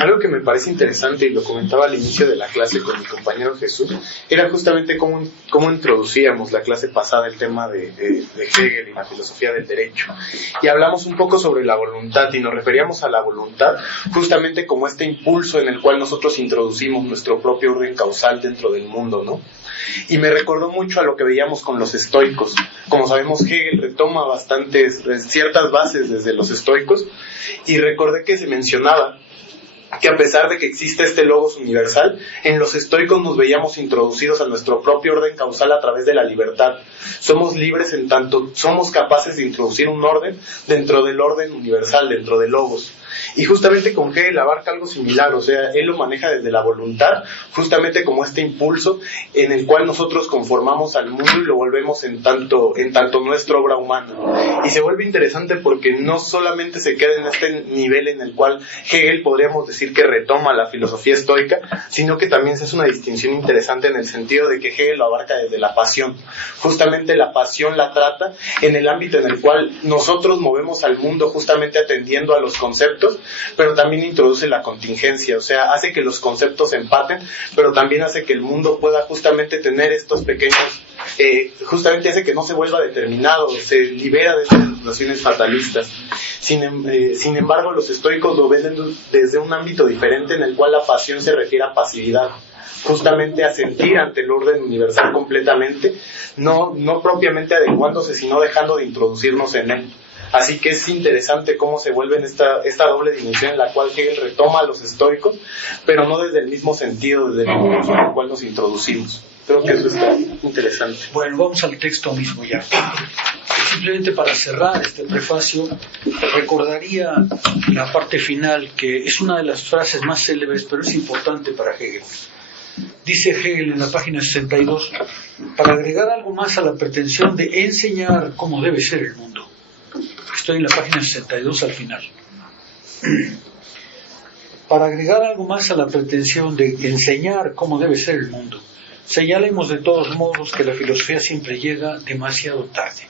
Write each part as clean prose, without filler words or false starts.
Algo que me parece interesante, y lo comentaba al inicio de la clase con mi compañero Jesús, era justamente cómo introducíamos la clase pasada el tema de Hegel y la filosofía del derecho. Y hablamos un poco sobre la voluntad, y nos referíamos a la voluntad justamente como este impulso en el cual nosotros introducimos nuestro propio orden causal dentro del mundo, ¿no? Y me recordó mucho a lo que veíamos con los estoicos. Como sabemos, Hegel retoma ciertas bases desde los estoicos, y recordé que se mencionaba que a pesar de que existe este logos universal, en los estoicos nos veíamos introducidos a nuestro propio orden causal a través de la libertad. Somos libres en tanto somos capaces de introducir un orden dentro del orden universal, dentro del logos. Y justamente con Hegel abarca algo similar, o sea, él lo maneja desde la voluntad, justamente como este impulso en el cual nosotros conformamos al mundo y lo volvemos en tanto nuestra obra humana. Y se vuelve interesante porque no solamente se queda en este nivel en el cual Hegel podríamos decir que retoma la filosofía estoica, sino que también se hace una distinción interesante en el sentido de que Hegel lo abarca desde la pasión. Justamente la pasión la trata en el ámbito en el cual nosotros movemos al mundo justamente atendiendo a los conceptos, pero también introduce la contingencia, o sea, hace que los conceptos empaten, pero también hace que el mundo pueda justamente tener estos pequeños, justamente hace que no se vuelva determinado, se libera de estas situaciones fatalistas. Sin embargo, los estoicos lo ven desde un ámbito diferente en el cual la pasión se refiere a pasividad, justamente a sentir ante el orden universal completamente, no propiamente adecuándose, sino dejando de introducirnos en él. Así que es interesante cómo se vuelve en esta doble dimensión en la cual Hegel retoma a los estoicos, pero no desde el mismo sentido, desde el impulso en el cual nos introducimos. Creo que eso está interesante. Bueno, vamos al texto mismo ya. Simplemente para cerrar este prefacio, recordaría la parte final, que es una de las frases más célebres, pero es importante para Hegel. Dice Hegel en la página 62, para agregar algo más a la pretensión de enseñar cómo debe ser el mundo. Estoy en la página 62 al final. Para agregar algo más a la pretensión de enseñar cómo debe ser el mundo, señalemos de todos modos que la filosofía siempre llega demasiado tarde.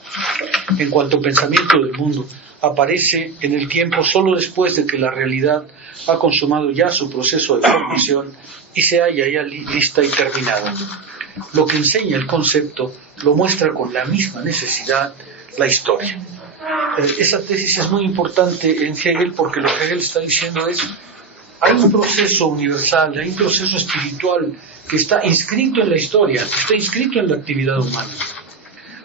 En cuanto pensamiento del mundo, aparece en el tiempo solo después de que la realidad ha consumado ya su proceso de formación y se halla ya lista y terminada. Lo que enseña el concepto lo muestra con la misma necesidad la historia. Esa tesis es muy importante en Hegel porque lo que Hegel está diciendo es: hay un proceso universal, hay un proceso espiritual que está inscrito en la historia, que está inscrito en la actividad humana.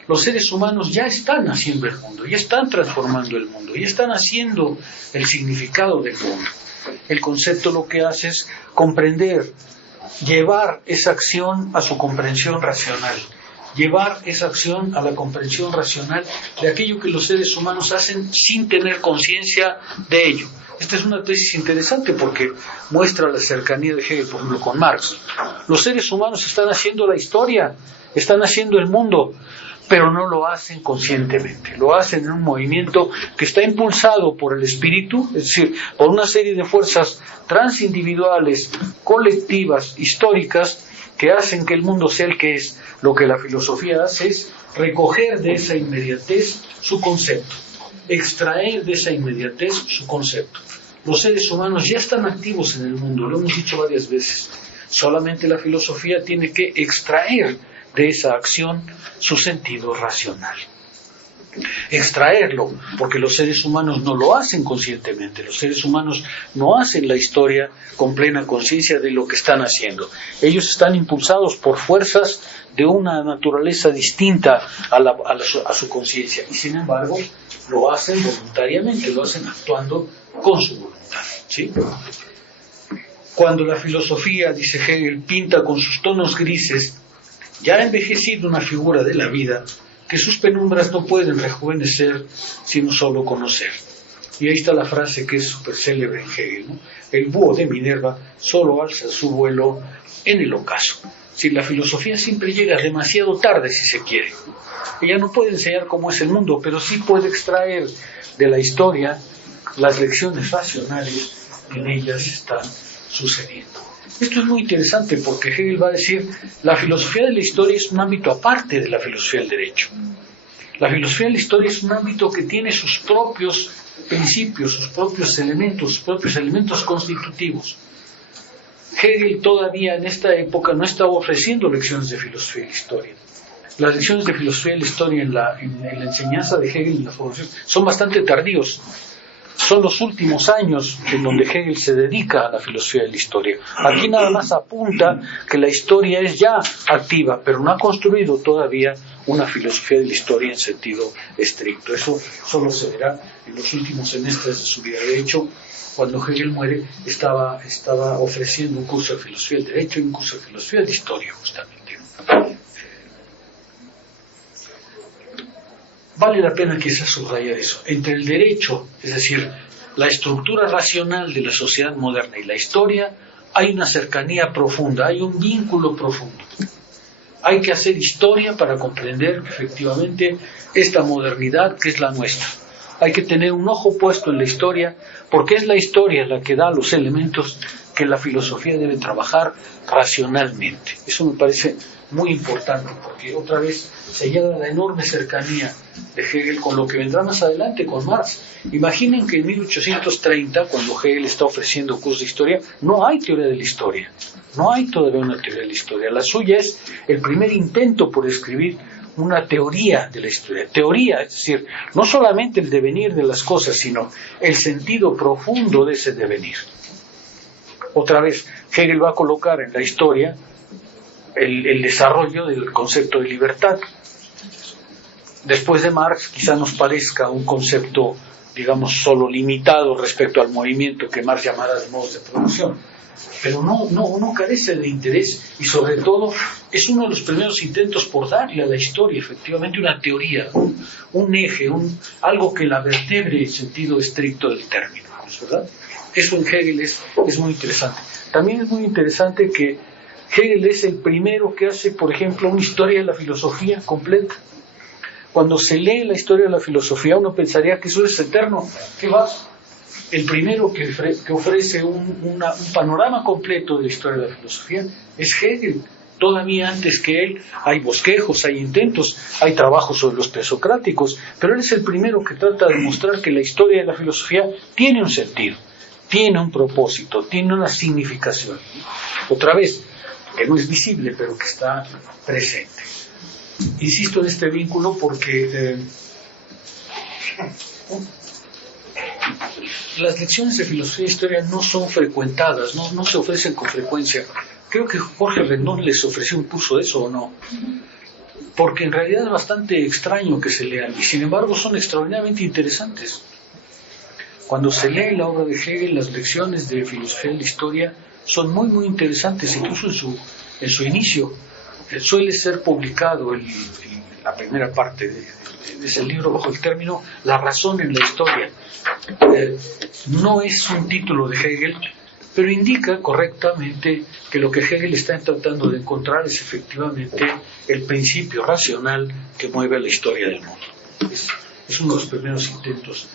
Los seres humanos ya están haciendo el mundo, ya están transformando el mundo, ya están haciendo el significado del mundo. El concepto lo que hace es comprender, llevar esa acción a su comprensión racional, llevar esa acción a la comprensión racional de aquello que los seres humanos hacen sin tener conciencia de ello. Esta es una tesis interesante porque muestra la cercanía de Hegel, por ejemplo, con Marx. Los seres humanos están haciendo la historia, están haciendo el mundo, pero no lo hacen conscientemente. Lo hacen en un movimiento que está impulsado por el espíritu, es decir, por una serie de fuerzas transindividuales, colectivas, históricas, que hacen que el mundo sea el que es. Lo que la filosofía hace es recoger de esa inmediatez su concepto, extraer de esa inmediatez su concepto. Los seres humanos ya están activos en el mundo, lo hemos dicho varias veces. Solamente la filosofía tiene que extraer de esa acción su sentido racional. Extraerlo, porque los seres humanos no lo hacen conscientemente, los seres humanos no hacen la historia con plena conciencia de lo que están haciendo. Ellos están impulsados por fuerzas de una naturaleza distinta a su conciencia, y sin embargo lo hacen voluntariamente, lo hacen actuando con su voluntad, ¿sí? Cuando la filosofía, dice Hegel, pinta con sus tonos grises, ya ha envejecido una figura de la vida que sus penumbras no pueden rejuvenecer sino solo conocer. Y ahí está la frase que es súper célebre en Hegel, ¿no? El búho de Minerva solo alza su vuelo en el ocaso. Si la filosofía siempre llega demasiado tarde, si se quiere. Ella no puede enseñar cómo es el mundo, pero sí puede extraer de la historia las lecciones racionales que en ellas están sucediendo. Esto es muy interesante porque Hegel va a decir, la filosofía de la historia es un ámbito aparte de la filosofía del derecho. La filosofía de la historia es un ámbito que tiene sus propios principios, sus propios elementos constitutivos. Hegel todavía en esta época no estaba ofreciendo lecciones de filosofía de la historia. Las lecciones de filosofía de la historia en la enseñanza de Hegel en la formación son bastante tardíos. Son los últimos años en donde Hegel se dedica a la filosofía de la historia. Aquí nada más apunta que la historia es ya activa, pero no ha construido todavía una filosofía de la historia en sentido estricto. Eso solo se verá en los últimos semestres de su vida. De hecho, cuando Hegel muere, estaba ofreciendo un curso de filosofía del derecho y un curso de filosofía de la historia, justamente. Vale la pena quizás subrayar eso. Entre el derecho, es decir, la estructura racional de la sociedad moderna y la historia, hay una cercanía profunda, hay un vínculo profundo. Hay que hacer historia para comprender efectivamente esta modernidad que es la nuestra. Hay que tener un ojo puesto en la historia, porque es la historia la que da los elementos que la filosofía debe trabajar racionalmente. Eso me parece muy importante, porque otra vez señala la enorme cercanía de Hegel con lo que vendrá más adelante, con Marx. Imaginen que en 1830, cuando Hegel está ofreciendo cursos de historia, no hay teoría de la historia. No hay todavía una teoría de la historia. La suya es el primer intento por escribir una teoría de la historia. Teoría, es decir, no solamente el devenir de las cosas, sino el sentido profundo de ese devenir. Otra vez, Hegel va a colocar en la historia el desarrollo del concepto de libertad. Después de Marx, quizá nos parezca un concepto, digamos, solo limitado respecto al movimiento que Marx llamará de modos de producción. Pero no carece de interés y sobre todo es uno de los primeros intentos por darle a la historia efectivamente una teoría, un eje, algo que la vertebre en sentido estricto del término, ¿verdad? Eso en Hegel es muy interesante. También es muy interesante que Hegel es el primero que hace, por ejemplo, una historia de la filosofía completa. Cuando se lee la historia de la filosofía, uno pensaría que eso es eterno. ¿Qué va? El primero que ofrece un panorama completo de la historia de la filosofía es Hegel. Todavía antes que él hay bosquejos, hay intentos, hay trabajos sobre los presocráticos, pero él es el primero que trata de mostrar que la historia de la filosofía tiene un sentido, tiene un propósito, tiene una significación. Otra vez, que no es visible, pero que está presente. Insisto en este vínculo porque las lecciones de filosofía e historia no son frecuentadas, no se ofrecen con frecuencia. Creo que Jorge Rendón les ofreció un curso de eso, ¿o no? Porque en realidad es bastante extraño que se lean, y sin embargo son extraordinariamente interesantes. Cuando se lee la obra de Hegel, las lecciones de filosofía de la historia son muy, muy interesantes, incluso en su inicio. Suele ser publicado la primera parte de ese libro bajo el término La razón en la historia. No es un título de Hegel, pero indica correctamente que lo que Hegel está tratando de encontrar es efectivamente el principio racional que mueve la historia del mundo. Es uno de los primeros intentos.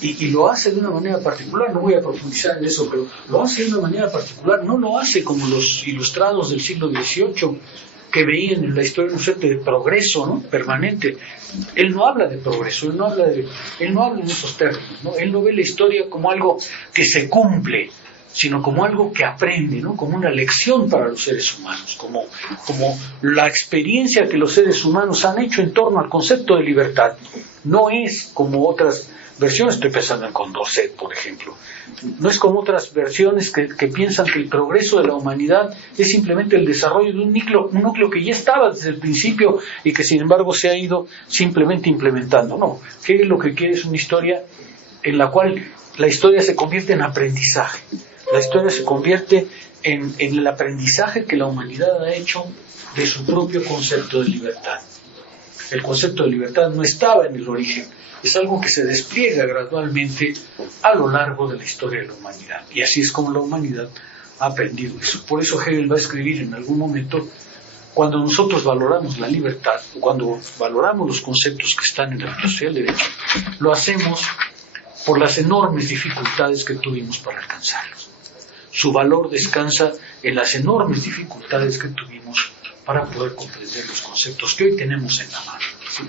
Y lo hace de una manera particular, no voy a profundizar en eso, pero lo hace de una manera particular, no lo hace como los ilustrados del siglo XVIII, que veían en la historia un concepto de progreso, ¿no?, permanente. Él no habla de progreso, él no habla en esos términos, ¿no? Él no ve la historia como algo que se cumple, sino como algo que aprende, ¿no?, como una lección para los seres humanos, como la experiencia que los seres humanos han hecho en torno al concepto de libertad. No es como otras versiones, estoy pensando en Condorcet, por ejemplo, no es como otras versiones que piensan que el progreso de la humanidad es simplemente el desarrollo de un núcleo que ya estaba desde el principio y que sin embargo se ha ido simplemente implementando. No, Hegel lo que quiere es una historia en la cual la historia se convierte en aprendizaje. La historia se convierte en el aprendizaje que la humanidad ha hecho de su propio concepto de libertad. El concepto de libertad no estaba en el origen, es algo que se despliega gradualmente a lo largo de la historia de la humanidad. Y así es como la humanidad ha aprendido eso. Por eso Hegel va a escribir en algún momento, cuando nosotros valoramos la libertad, cuando valoramos los conceptos que están en la filosofía del derecho, lo hacemos por las enormes dificultades que tuvimos para alcanzarlos. Su valor descansa en las enormes dificultades que tuvimos para poder comprender los conceptos que hoy tenemos en la mano, ¿sí?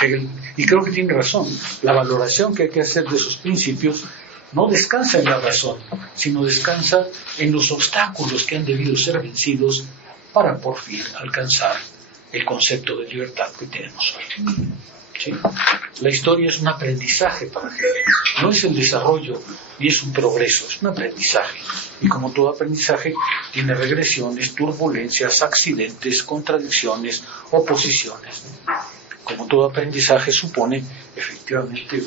Hegel, y creo que tiene razón, la valoración que hay que hacer de esos principios no descansa en la razón, sino descansa en los obstáculos que han debido ser vencidos para por fin alcanzar el concepto de libertad que tenemos hoy. ¿Sí? La historia es un aprendizaje para Hegel, no es el desarrollo ni es un progreso, es un aprendizaje. Y como todo aprendizaje, tiene regresiones, turbulencias, accidentes, contradicciones, oposiciones. Como todo aprendizaje supone efectivamente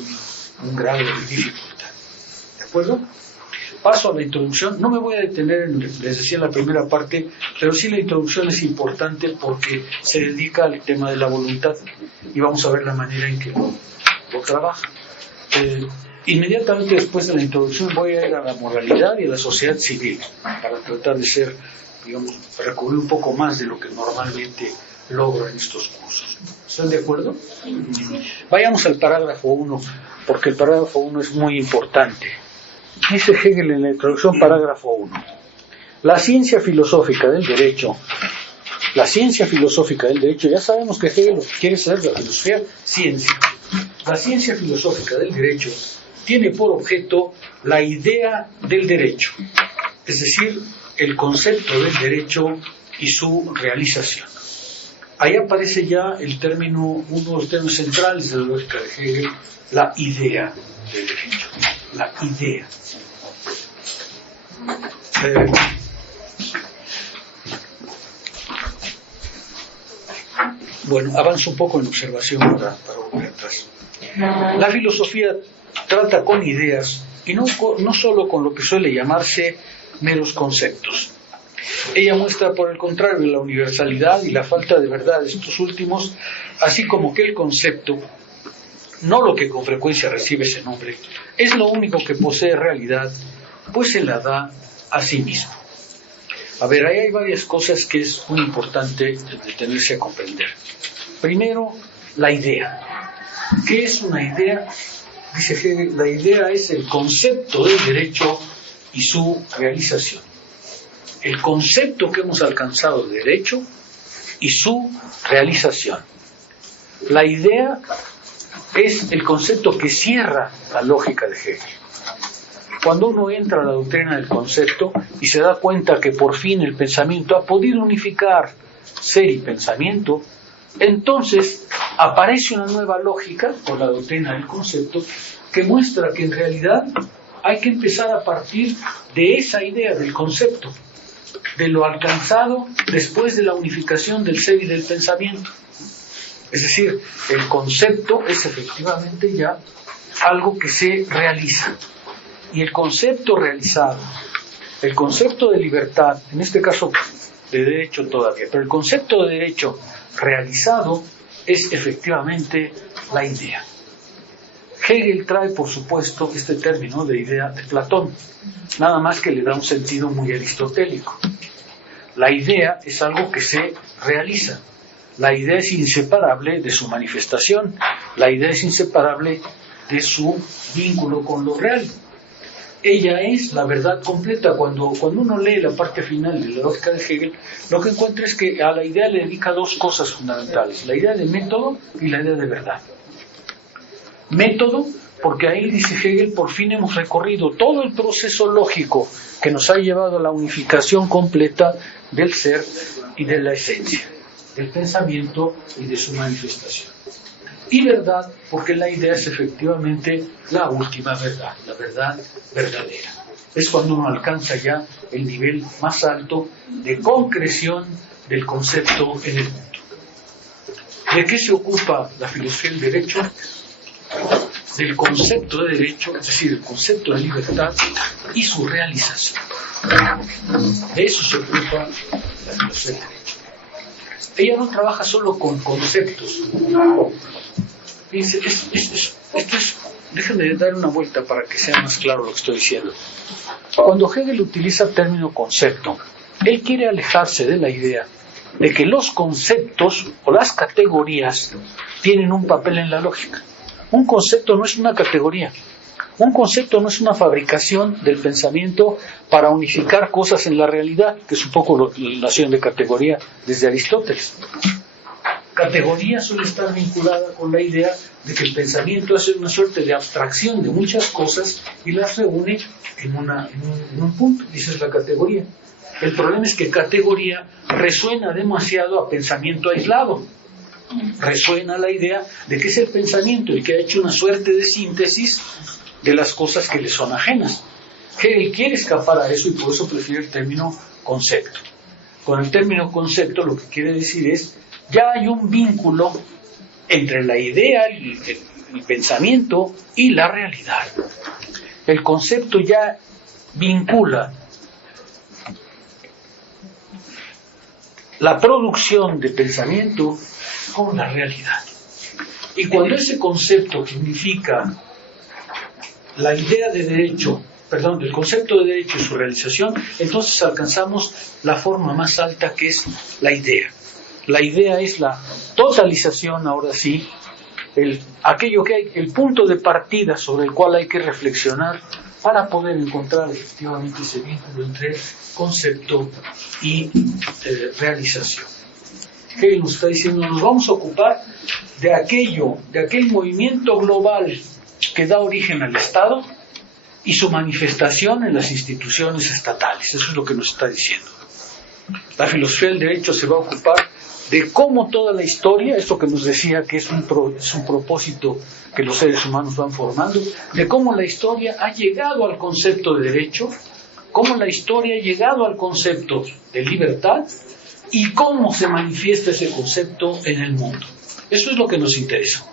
un grado de dificultad. ¿De acuerdo? Paso a la introducción. No me voy a detener, les decía en la primera parte, pero sí la introducción es importante porque se dedica al tema de la voluntad y vamos a ver la manera en que lo trabaja. Inmediatamente después de la introducción voy a ir a la moralidad y a la sociedad civil para tratar de ser, digamos, recurrir un poco más de lo que normalmente logro en estos cursos. ¿Están de acuerdo? Vayamos al parágrafo 1, porque el parágrafo 1 es muy importante. Dice Hegel en la introducción, parágrafo 1. La ciencia filosófica del derecho, ya sabemos que Hegel lo que quiere ser de la filosofía, ciencia. La ciencia filosófica del derecho tiene por objeto la idea del derecho, es decir, el concepto del derecho y su realización. Ahí aparece ya el término, uno de los términos centrales de la lógica de Hegel, la idea del derecho. La idea. Bueno, avanzo un poco en observación para volver atrás. La filosofía trata con ideas y no solo con lo que suele llamarse meros conceptos. Ella muestra, por el contrario, la universalidad y la falta de verdad de estos últimos, así como que el concepto, no lo que con frecuencia recibe ese nombre, es lo único que posee realidad, pues se la da a sí mismo. A ver, ahí hay varias cosas que es muy importante detenerse a comprender. Primero, la idea. ¿Qué es una idea? Dice Hegel, la idea es el concepto del derecho y su realización. El concepto que hemos alcanzado de derecho y su realización. La idea es el concepto que cierra la lógica de Hegel. Cuando uno entra a la doctrina del concepto y se da cuenta que por fin el pensamiento ha podido unificar ser y pensamiento, entonces aparece una nueva lógica con la doctrina del concepto que muestra que en realidad hay que empezar a partir de esa idea del concepto, de lo alcanzado después de la unificación del ser y del pensamiento. Es decir, el concepto es efectivamente ya algo que se realiza. Y el concepto realizado, el concepto de libertad, en este caso de derecho todavía, pero el concepto de derecho realizado es efectivamente la idea. Hegel trae, por supuesto, este término de idea de Platón, nada más que le da un sentido muy aristotélico. La idea es algo que se realiza. La idea es inseparable de su manifestación. La idea es inseparable de su vínculo con lo real. Ella es la verdad completa. Cuando uno lee la parte final de la lógica de Hegel, lo que encuentra es que a la idea le dedica dos cosas fundamentales: la idea de método y la idea de verdad. Método, porque ahí, dice Hegel, por fin hemos recorrido todo el proceso lógico que nos ha llevado a la unificación completa del ser y de la esencia, del pensamiento y de su manifestación. Y verdad, porque la idea es efectivamente la última verdad, la verdad verdadera. Es cuando uno alcanza ya el nivel más alto de concreción del concepto en el mundo. ¿De qué se ocupa la filosofía del derecho? Del concepto de derecho, es decir, el concepto de libertad y su realización. De eso se ocupa la filosofía del derecho. Ella no trabaja solo con conceptos. Dice, déjenme dar una vuelta para que sea más claro lo que estoy diciendo. Cuando Hegel utiliza el término concepto, él quiere alejarse de la idea de que los conceptos o las categorías tienen un papel en la lógica. Un concepto no es una categoría. Un concepto no es una fabricación del pensamiento para unificar cosas en la realidad, que es un poco la noción de categoría desde Aristóteles. Categoría suele estar vinculada con la idea de que el pensamiento es una suerte de abstracción de muchas cosas y las reúne en un punto. Esa es la categoría. El problema es que categoría resuena demasiado a pensamiento aislado. Resuena la idea de que es el pensamiento el que ha hecho una suerte de síntesis de las cosas que le son ajenas. Hegel quiere escapar a eso y por eso prefiere el término concepto. Con el término concepto lo que quiere decir es, ya hay un vínculo entre la idea, el pensamiento y la realidad. El concepto ya vincula la producción de pensamiento con la realidad. Y cuando ese concepto significa la idea de derecho, el concepto de derecho y su realización, entonces alcanzamos la forma más alta que es la idea. La idea es la totalización, ahora sí, aquello que hay, el punto de partida sobre el cual hay que reflexionar para poder encontrar efectivamente ese vínculo entre concepto y realización. Hegel nos está diciendo, nos vamos a ocupar de aquel movimiento global que da origen al Estado y su manifestación en las instituciones estatales. Eso es lo que nos está diciendo. La filosofía del derecho se va a ocupar de cómo toda la historia, esto que nos decía que es un propósito que los seres humanos van formando, de cómo la historia ha llegado al concepto de derecho, cómo la historia ha llegado al concepto de libertad y cómo se manifiesta ese concepto en el mundo. Eso es lo que nos interesa.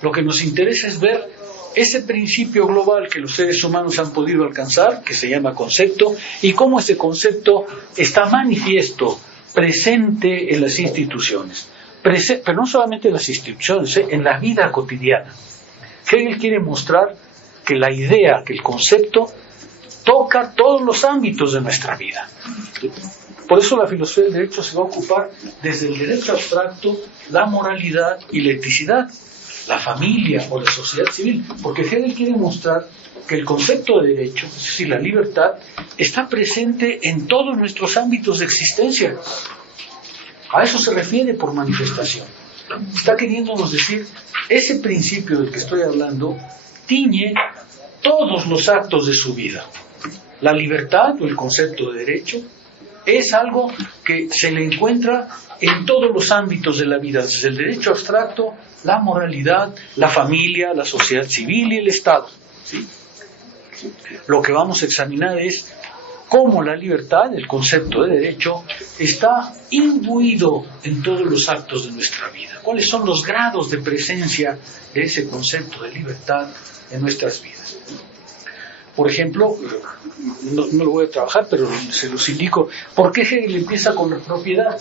Lo que nos interesa es ver ese principio global que los seres humanos han podido alcanzar, que se llama concepto, y cómo ese concepto está manifiesto, presente en las instituciones. Pero no solamente en las instituciones, en la vida cotidiana. Hegel quiere mostrar que la idea, que el concepto, toca todos los ámbitos de nuestra vida. Por eso la filosofía del derecho se va a ocupar desde el derecho abstracto, la moralidad y la eticidad, la familia o la sociedad civil, porque Hegel quiere mostrar que el concepto de derecho, es decir, la libertad, está presente en todos nuestros ámbitos de existencia. A eso se refiere por manifestación. Está queriéndonos decir, ese principio del que estoy hablando tiñe todos los actos de su vida. La libertad o el concepto de derecho es algo que se le encuentra en todos los ámbitos de la vida, desde el derecho abstracto, la moralidad, la familia, la sociedad civil y el Estado. ¿Sí? Lo que vamos a examinar es cómo la libertad, el concepto de derecho, está imbuido en todos los actos de nuestra vida. ¿Cuáles son los grados de presencia de ese concepto de libertad en nuestras vidas? Por ejemplo, no lo voy a trabajar, pero se los indico. ¿Por qué Hegel empieza con la propiedad?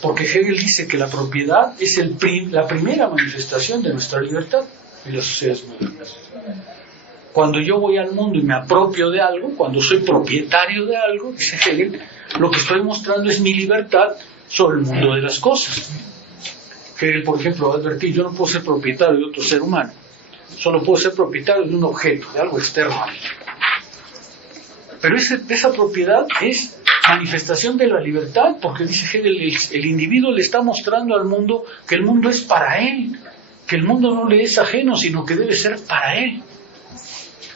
Porque Hegel dice que la propiedad es la primera manifestación de nuestra libertad en las sociedades modernas. Cuando yo voy al mundo y me apropio de algo, cuando soy propietario de algo, dice Hegel, lo que estoy mostrando es mi libertad sobre el mundo de las cosas. Hegel, por ejemplo, va a advertir, yo no puedo ser propietario de otro ser humano, solo puedo ser propietario de un objeto, de algo externo. Pero esa propiedad es manifestación de la libertad, porque dice Hegel, el individuo le está mostrando al mundo que el mundo es para él, que el mundo no le es ajeno, sino que debe ser para él.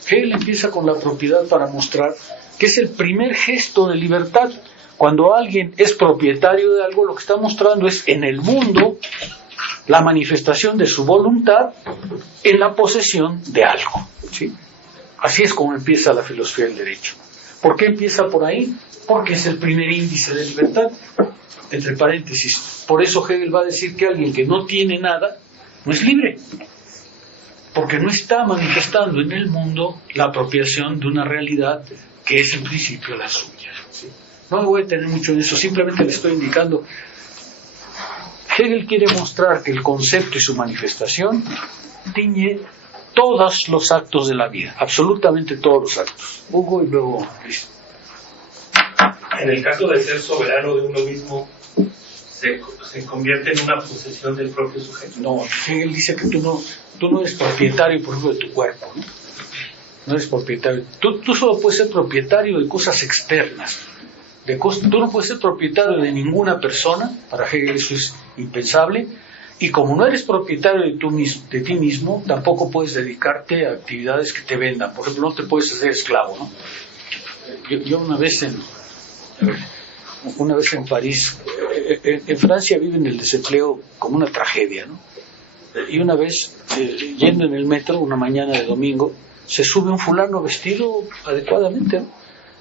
Hegel empieza con la propiedad para mostrar que es el primer gesto de libertad. Cuando alguien es propietario de algo, lo que está mostrando es en el mundo la manifestación de su voluntad en la posesión de algo. ¿Sí? Así es como empieza la filosofía del derecho. ¿Por qué empieza por ahí? Porque es el primer índice de libertad. Entre paréntesis. Por eso Hegel va a decir que alguien que no tiene nada no es libre. Porque no está manifestando en el mundo la apropiación de una realidad que es en principio la suya. ¿Sí? No me voy a tener mucho en eso, simplemente le estoy indicando. Hegel quiere mostrar que el concepto y su manifestación tiñe todos los actos de la vida, absolutamente todos los actos. Hugo y luego Luis. En el caso de ser soberano de uno mismo, ¿se convierte en una posesión del propio sujeto? No, Hegel dice que tú no eres propietario, por ejemplo, de tu cuerpo. No eres propietario. Tú solo puedes ser propietario de cosas externas. Tú no puedes ser propietario de ninguna persona, para Hegel eso es impensable, y como no eres propietario de ti mismo, tampoco puedes dedicarte a actividades que te vendan. Por ejemplo, no te puedes hacer esclavo, ¿no? Yo una vez en París, en Francia viven el desempleo como una tragedia, ¿no? Y una vez, yendo en el metro, una mañana de domingo, se sube un fulano vestido adecuadamente, ¿no?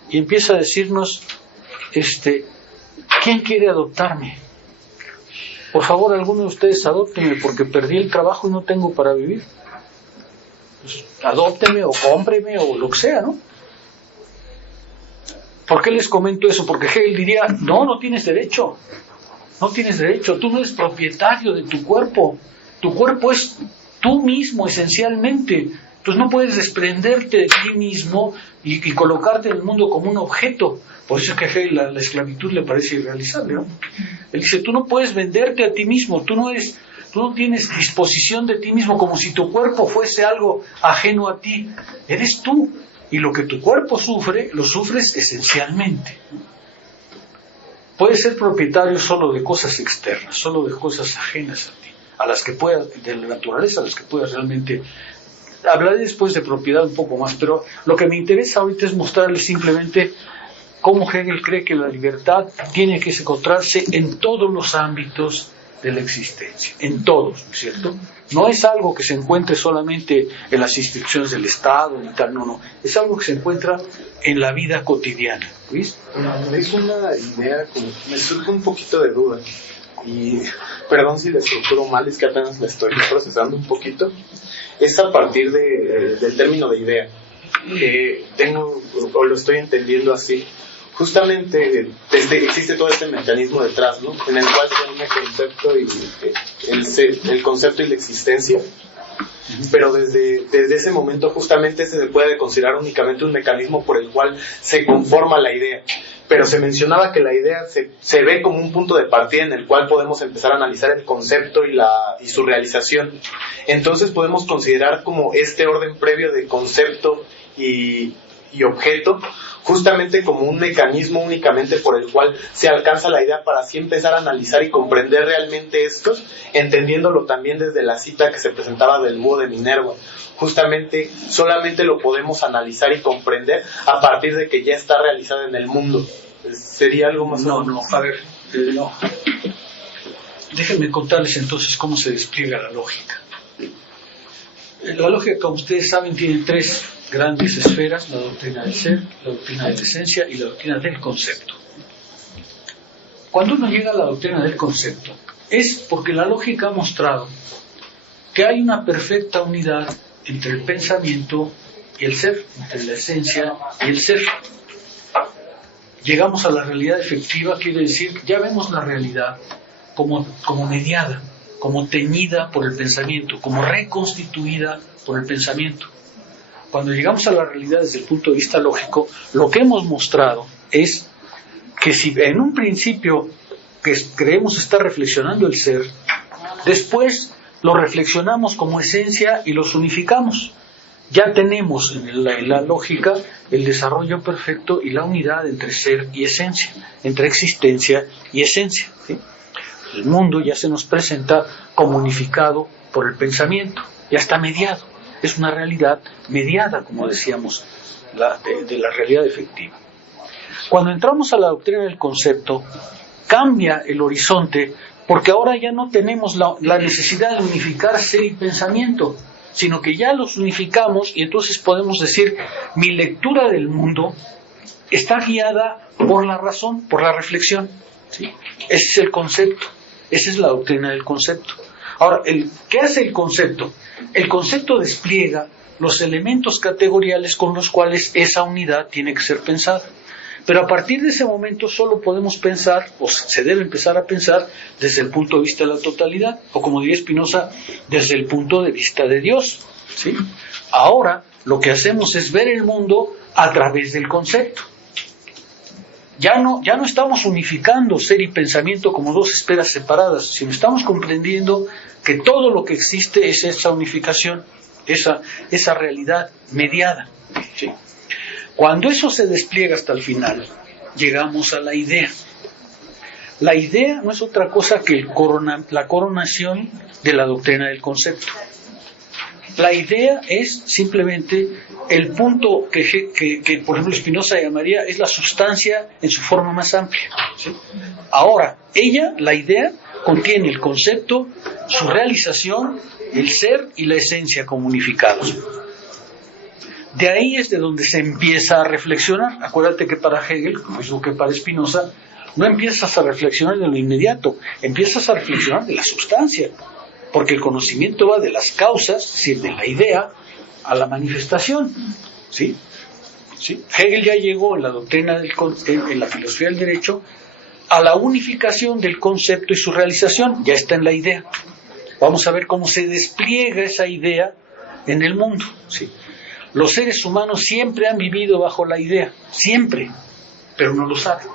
Y empieza a decirnos, ¿quién quiere adoptarme? Por favor, alguno de ustedes adóptenme porque perdí el trabajo y no tengo para vivir. Pues, adóptenme o cómpreme o lo que sea, ¿no? ¿Por qué les comento eso? Porque Hegel diría, no tienes derecho. No tienes derecho. Tú no eres propietario de tu cuerpo. Tu cuerpo es tú mismo, esencialmente. Entonces no puedes desprenderte de ti mismo y colocarte en el mundo como un objeto. Por eso es que a Hegel la esclavitud le parece irrealizable, ¿no? Él dice, tú no puedes venderte a ti mismo. Tú no tienes disposición de ti mismo como si tu cuerpo fuese algo ajeno a ti. Eres tú. Y lo que tu cuerpo sufre, lo sufres esencialmente. Puedes ser propietario solo de cosas externas, solo de cosas ajenas a ti, a las que puedas, de la naturaleza, a las que puedas realmente. Hablaré después de propiedad un poco más, pero lo que me interesa ahorita es mostrarles simplemente cómo Hegel cree que la libertad tiene que encontrarse en todos los ámbitos de la existencia, en todos, ¿no es cierto? No es algo que se encuentre solamente en las instituciones del Estado ni tal, no, es algo que se encuentra en la vida cotidiana, ¿ves? Es una idea, me surge un poquito de duda, y perdón si la estructuro mal, es que apenas la estoy procesando un poquito. Es a partir del término de idea, tengo, o lo estoy entendiendo así. Justamente existe todo este mecanismo detrás, ¿no? En el cual se une el concepto y la existencia, pero desde ese momento justamente se puede considerar únicamente un mecanismo por el cual se conforma la idea, pero se mencionaba que la idea se ve como un punto de partida en el cual podemos empezar a analizar el concepto y su realización. Entonces podemos considerar como este orden previo de concepto y objeto justamente como un mecanismo únicamente por el cual se alcanza la idea para así empezar a analizar y comprender realmente estos, entendiéndolo también desde la cita que se presentaba del búho de Minerva. Justamente solamente lo podemos analizar y comprender a partir de que ya está realizado en el mundo. ¿Sería algo más? No. Déjenme contarles entonces cómo se despliega la lógica. La lógica, como ustedes saben, tiene tres grandes esferas: la doctrina del ser, la doctrina de la esencia y la doctrina del concepto. Cuando uno llega a la doctrina del concepto, es porque la lógica ha mostrado que hay una perfecta unidad entre el pensamiento y el ser, entre la esencia y el ser. Llegamos a la realidad efectiva, quiere decir, ya vemos la realidad como mediada, como teñida por el pensamiento, como reconstituida por el pensamiento. Cuando llegamos a la realidad desde el punto de vista lógico, lo que hemos mostrado es que si en un principio que creemos estar reflexionando el ser, después lo reflexionamos como esencia y los unificamos. Ya tenemos en la lógica el desarrollo perfecto y la unidad entre ser y esencia, entre existencia y esencia, ¿sí? El mundo ya se nos presenta como unificado por el pensamiento, ya está mediado, es una realidad mediada, como decíamos, de la realidad efectiva. Cuando entramos a la doctrina del concepto, cambia el horizonte, porque ahora ya no tenemos la necesidad de unificar ser y pensamiento, sino que ya los unificamos y entonces podemos decir, mi lectura del mundo está guiada por la razón, por la reflexión, ¿sí? Ese es el concepto, esa es la doctrina del concepto. Ahora, ¿qué hace el concepto? El concepto despliega los elementos categoriales con los cuales esa unidad tiene que ser pensada. Pero a partir de ese momento solo podemos pensar, o se debe empezar a pensar, desde el punto de vista de la totalidad, o como diría Spinoza, desde el punto de vista de Dios, ¿sí? Ahora lo que hacemos es ver el mundo a través del concepto. Ya no estamos unificando ser y pensamiento como dos esferas separadas, sino estamos comprendiendo que todo lo que existe es esa unificación, esa realidad mediada, ¿sí? Cuando eso se despliega hasta el final, llegamos a la idea. La idea no es otra cosa que la coronación de la doctrina del concepto. La idea es simplemente el punto que por ejemplo, Spinoza llamaría es la sustancia en su forma más amplia, ¿sí? Ahora, la idea, contiene el concepto, su realización, el ser y la esencia como unificados. De ahí es de donde se empieza a reflexionar. Acuérdate que para Hegel, como es lo que para Spinoza, no empiezas a reflexionar de lo inmediato, empiezas a reflexionar de la sustancia, porque el conocimiento va de las causas, es decir, de la idea, a la manifestación. ¿Sí? ¿Sí? Hegel ya llegó en la doctrina en la filosofía del derecho a la unificación del concepto y su realización, ya está en la idea. Vamos a ver cómo se despliega esa idea en el mundo. ¿Sí? Los seres humanos siempre han vivido bajo la idea, siempre, pero no lo saben.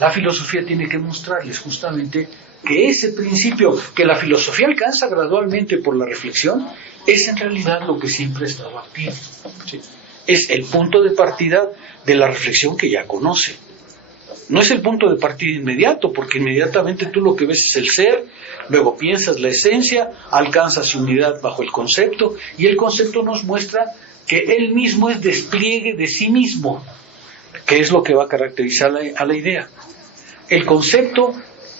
La filosofía tiene que mostrarles justamente que ese principio que la filosofía alcanza gradualmente por la reflexión es en realidad lo que siempre ha estado activo. ¿Sí? Es el punto de partida de la reflexión que ya conoce. No es el punto de partida inmediato, porque inmediatamente tú lo que ves es el ser, luego piensas la esencia, alcanzas unidad bajo el concepto, y el concepto nos muestra que él mismo es despliegue de sí mismo, que es lo que va a caracterizar a la idea. El concepto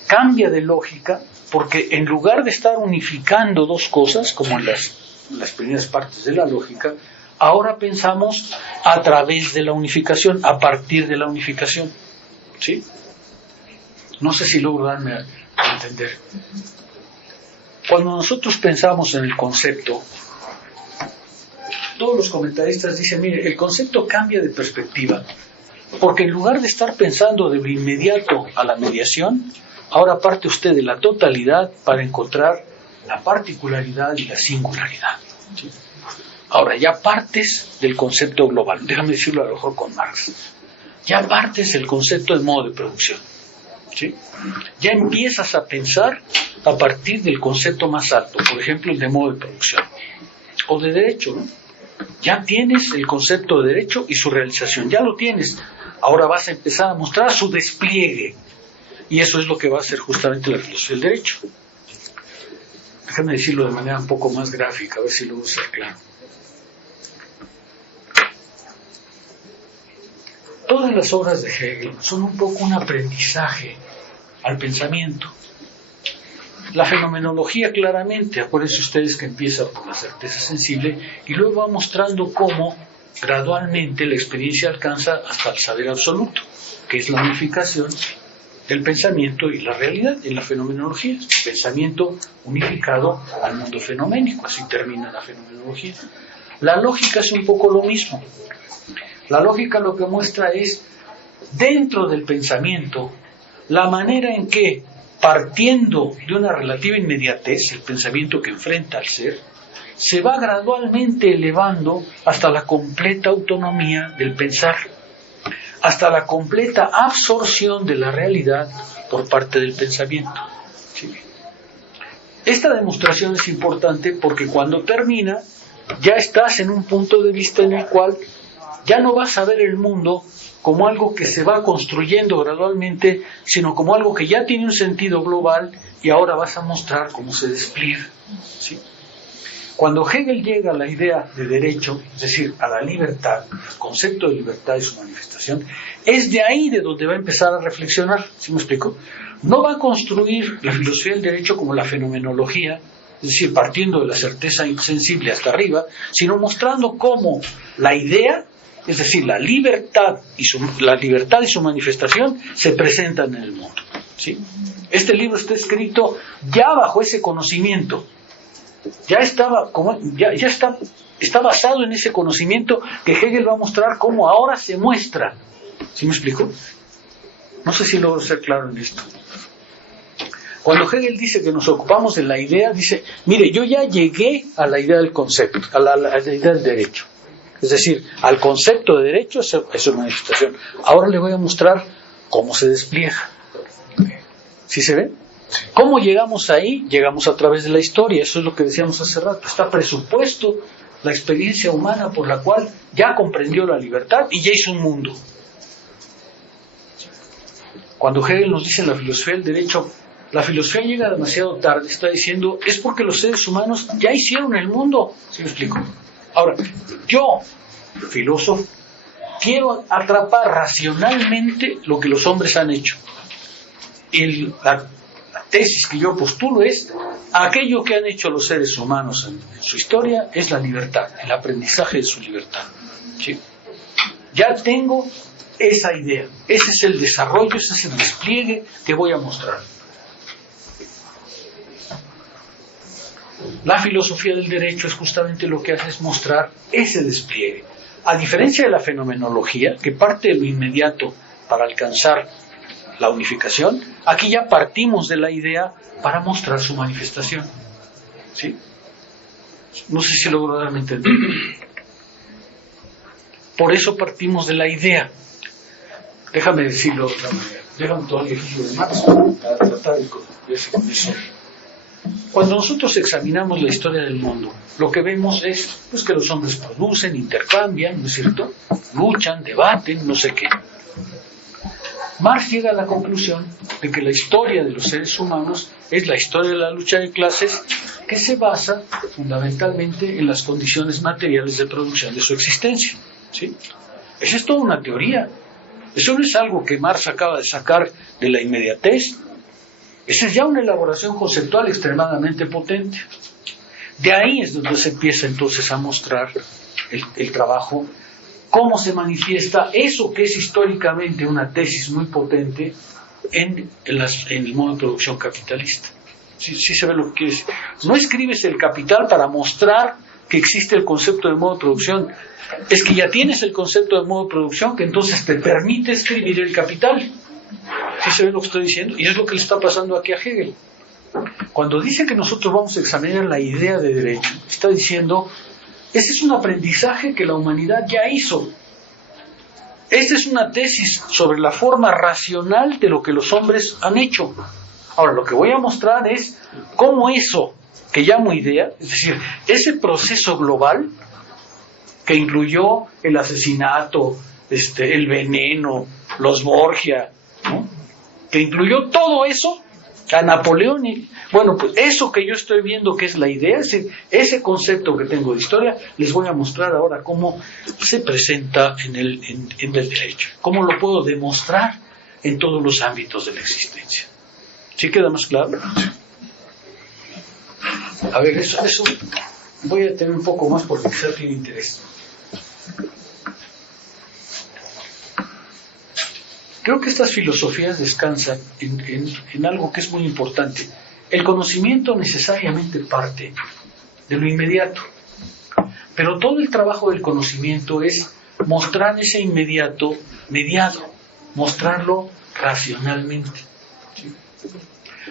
cambia de lógica porque en lugar de estar unificando dos cosas, como en las primeras partes de la lógica, ahora pensamos a través de la unificación, a partir de la unificación. ¿Sí? No sé si logro darme a entender. Cuando nosotros pensamos en el concepto, todos los comentaristas dicen, mire, el concepto cambia de perspectiva, porque en lugar de estar pensando de lo inmediato a la mediación, ahora parte usted de la totalidad para encontrar la particularidad y la singularidad. ¿Sí? Ahora, ya partes del concepto global, déjame decirlo a lo mejor con Marx, ya partes del concepto de modo de producción. ¿Sí? Ya empiezas a pensar a partir del concepto más alto, por ejemplo el de modo de producción, o de derecho, ¿no? Ya tienes el concepto de derecho y su realización, ya lo tienes. Ahora vas a empezar a mostrar su despliegue. Y eso es lo que va a hacer justamente la filosofía del derecho. Déjame decirlo de manera un poco más gráfica, a ver si luego ser claro. Todas las obras de Hegel son un poco un aprendizaje al pensamiento. La fenomenología claramente, acuérdense ustedes que empieza por la certeza sensible y luego va mostrando cómo gradualmente la experiencia alcanza hasta el saber absoluto, que es la unificación del pensamiento y la realidad en la fenomenología. Pensamiento unificado al mundo fenoménico, así termina la fenomenología. La lógica es un poco lo mismo. La lógica lo que muestra es, dentro del pensamiento, la manera en que, partiendo de una relativa inmediatez, el pensamiento que enfrenta al ser, se va gradualmente elevando hasta la completa autonomía del pensar, hasta la completa absorción de la realidad por parte del pensamiento. ¿Sí? Esta demostración es importante porque cuando termina, ya estás en un punto de vista en el cual ya no vas a ver el mundo como algo que se va construyendo gradualmente, sino como algo que ya tiene un sentido global y ahora vas a mostrar cómo se despliega. ¿Sí? Cuando Hegel llega a la idea de derecho, es decir, a la libertad, el concepto de libertad y su manifestación, es de ahí de donde va a empezar a reflexionar. ¿Sí me explico? No va a construir la filosofía del derecho como la fenomenología, es decir, partiendo de la certeza insensible hasta arriba, sino mostrando cómo la idea, es decir, la libertad y su manifestación se presentan en el mundo. ¿Sí? Este libro está escrito ya bajo ese conocimiento. Ya está basado en ese conocimiento que Hegel va a mostrar cómo ahora se muestra. ¿Sí me explico? No sé si logro ser claro en esto. Cuando Hegel dice que nos ocupamos de la idea, dice, mire, yo ya llegué a la idea del concepto, a la idea del derecho. Es decir, al concepto de derecho es su manifestación. Ahora le voy a mostrar cómo se despliega. ¿Sí se ve? ¿Cómo llegamos ahí? Llegamos a través de la historia, eso es lo que decíamos hace rato. Está presupuesto la experiencia humana por la cual ya comprendió la libertad y ya hizo un mundo. Cuando Hegel nos dice en la filosofía del derecho, la filosofía llega demasiado tarde, está diciendo, es porque los seres humanos ya hicieron el mundo. ¿Sí me explico? Ahora, yo, filósofo, quiero atrapar racionalmente lo que los hombres han hecho. La tesis que yo postulo es, aquello que han hecho los seres humanos en su historia es la libertad, el aprendizaje de su libertad. ¿Sí? Ya tengo esa idea, ese es el desarrollo, ese es el despliegue que voy a mostrar. La filosofía del derecho es justamente lo que hace, es mostrar ese despliegue. A diferencia de la fenomenología, que parte de lo inmediato para alcanzar la unificación, aquí ya partimos de la idea para mostrar su manifestación. ¿Sí? No sé si logro darme a entender. Por eso partimos de la idea. Déjame decirlo de otra manera. Déjame todo el ejemplo de Marx para tratar de ver con eso. Cuando nosotros examinamos la historia del mundo, lo que vemos es pues, que los hombres producen, intercambian, ¿no es cierto? Luchan, debaten, no sé qué. Marx llega a la conclusión de que la historia de los seres humanos es la historia de la lucha de clases que se basa fundamentalmente en las condiciones materiales de producción de su existencia. ¿Sí? Esa es toda una teoría. Eso no es algo que Marx acaba de sacar de la inmediatez. Esa es ya una elaboración conceptual extremadamente potente. De ahí es donde se empieza entonces a mostrar el trabajo, cómo se manifiesta eso que es históricamente una tesis muy potente en el modo de producción capitalista. ¿Sí se ve lo que quiere decir? No escribes el Capital para mostrar que existe el concepto de modo de producción. Es que ya tienes el concepto de modo de producción que entonces te permite escribir el Capital. ¿Sí se ve lo que estoy diciendo? Y es lo que le está pasando aquí a Hegel. Cuando dice que nosotros vamos a examinar la idea de derecho, está diciendo, ese es un aprendizaje que la humanidad ya hizo. Esta es una tesis sobre la forma racional de lo que los hombres han hecho. Ahora, lo que voy a mostrar es cómo eso que llamo idea, es decir, ese proceso global que incluyó el asesinato, el veneno, los Borgia, ¿no? Que incluyó todo eso, a Napoleón, bueno, pues eso que yo estoy viendo que es la idea, ese concepto que tengo de historia, les voy a mostrar ahora cómo se presenta en el derecho, cómo lo puedo demostrar en todos los ámbitos de la existencia. ¿Sí queda más claro? A ver, eso voy a tener un poco más porque quizá tiene interés. Creo que estas filosofías descansan en algo que es muy importante. El conocimiento necesariamente parte de lo inmediato, pero todo el trabajo del conocimiento es mostrar ese inmediato mediado, mostrarlo racionalmente. ¿Sí?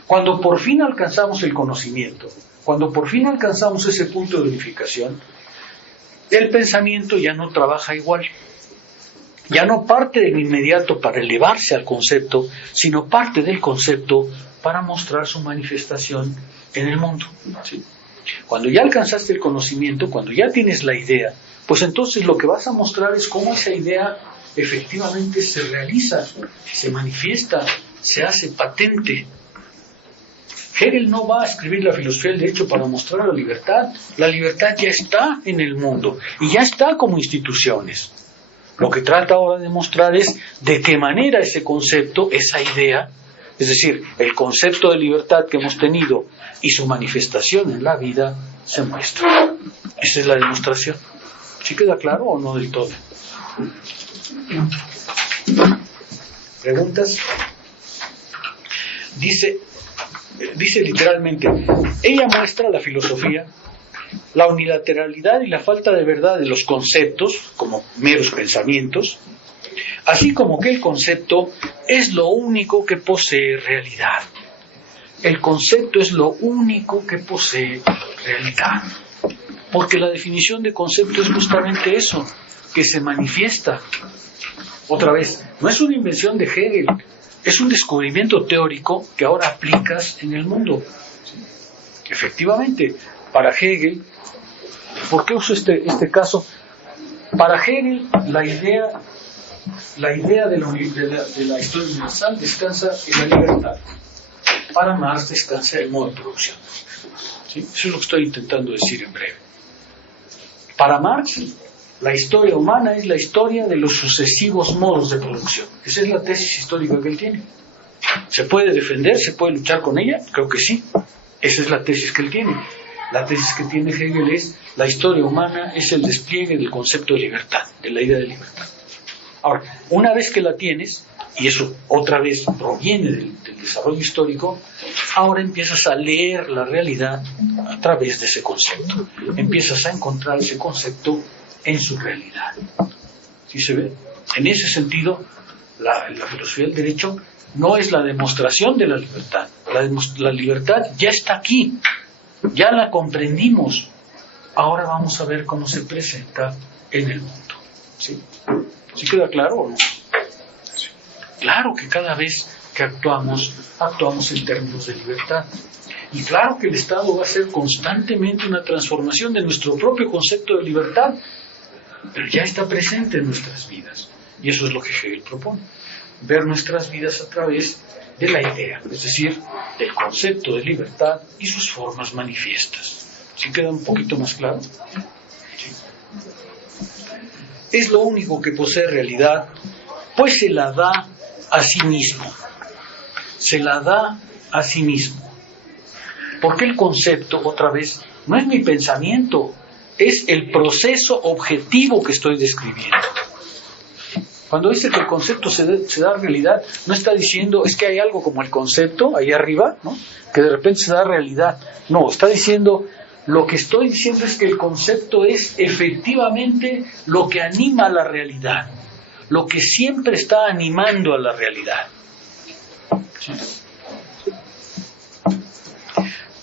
Cuando por fin alcanzamos el conocimiento, cuando por fin alcanzamos ese punto de unificación, el pensamiento ya no trabaja igual. Ya no parte del inmediato para elevarse al concepto, sino parte del concepto para mostrar su manifestación en el mundo. ¿Sí? Cuando ya alcanzaste el conocimiento, cuando ya tienes la idea, pues entonces lo que vas a mostrar es cómo esa idea efectivamente se realiza, se manifiesta, se hace patente. Hegel no va a escribir la filosofía del derecho para mostrar la libertad. La libertad ya está en el mundo y ya está como instituciones. Lo que trata ahora de mostrar es de qué manera ese concepto, esa idea, es decir, el concepto de libertad que hemos tenido y su manifestación en la vida, se muestra. Esa es la demostración. ¿Sí queda claro o no del todo? ¿Preguntas? Dice literalmente, ella muestra la filosofía, la unilateralidad y la falta de verdad de los conceptos como meros pensamientos, así como que el concepto es lo único que posee realidad. El concepto es lo único que posee realidad. Porque la definición de concepto es justamente eso, que se manifiesta. Otra vez, no es una invención de Hegel, es un descubrimiento teórico que ahora aplicas en el mundo. Efectivamente, para Hegel, ¿por qué uso este caso? Para Hegel, la idea la idea de la historia universal descansa en la libertad. Para Marx descansa el modo de producción. ¿Sí? Eso es lo que estoy intentando decir en breve. Para Marx, la historia humana es la historia de los sucesivos modos de producción. Esa es la tesis histórica que él tiene. ¿Se puede defender? ¿Se puede luchar con ella? Creo que sí. Esa es la tesis que él tiene. La tesis que tiene Hegel es: la historia humana es el despliegue del concepto de libertad, de la idea de libertad. Ahora, una vez que la tienes, y eso otra vez proviene del desarrollo histórico, ahora empiezas a leer la realidad a través de ese concepto. Empiezas a encontrar ese concepto en su realidad. ¿Sí se ve? En ese sentido, la filosofía del derecho no es la demostración de la libertad. La libertad ya está aquí, ya la comprendimos. Ahora vamos a ver cómo se presenta en el mundo. ¿Sí? ¿Sí queda claro o no? Claro que cada vez que actuamos en términos de libertad. Y claro que el Estado va a hacer constantemente una transformación de nuestro propio concepto de libertad, pero ya está presente en nuestras vidas. Y eso es lo que Hegel propone: ver nuestras vidas a través de la idea, es decir, del concepto de libertad y sus formas manifiestas. ¿Sí queda un poquito más claro? Sí. Es lo único que posee realidad, pues se la da a sí mismo. Se la da a sí mismo. Porque el concepto, otra vez, no es mi pensamiento, es el proceso objetivo que estoy describiendo. Cuando dice que el concepto se da realidad, no está diciendo es que hay algo como el concepto ahí arriba, ¿no?, que de repente se da realidad. No, está diciendo, lo que estoy diciendo es que el concepto es efectivamente lo que anima a la realidad, lo que siempre está animando a la realidad. ¿Sí?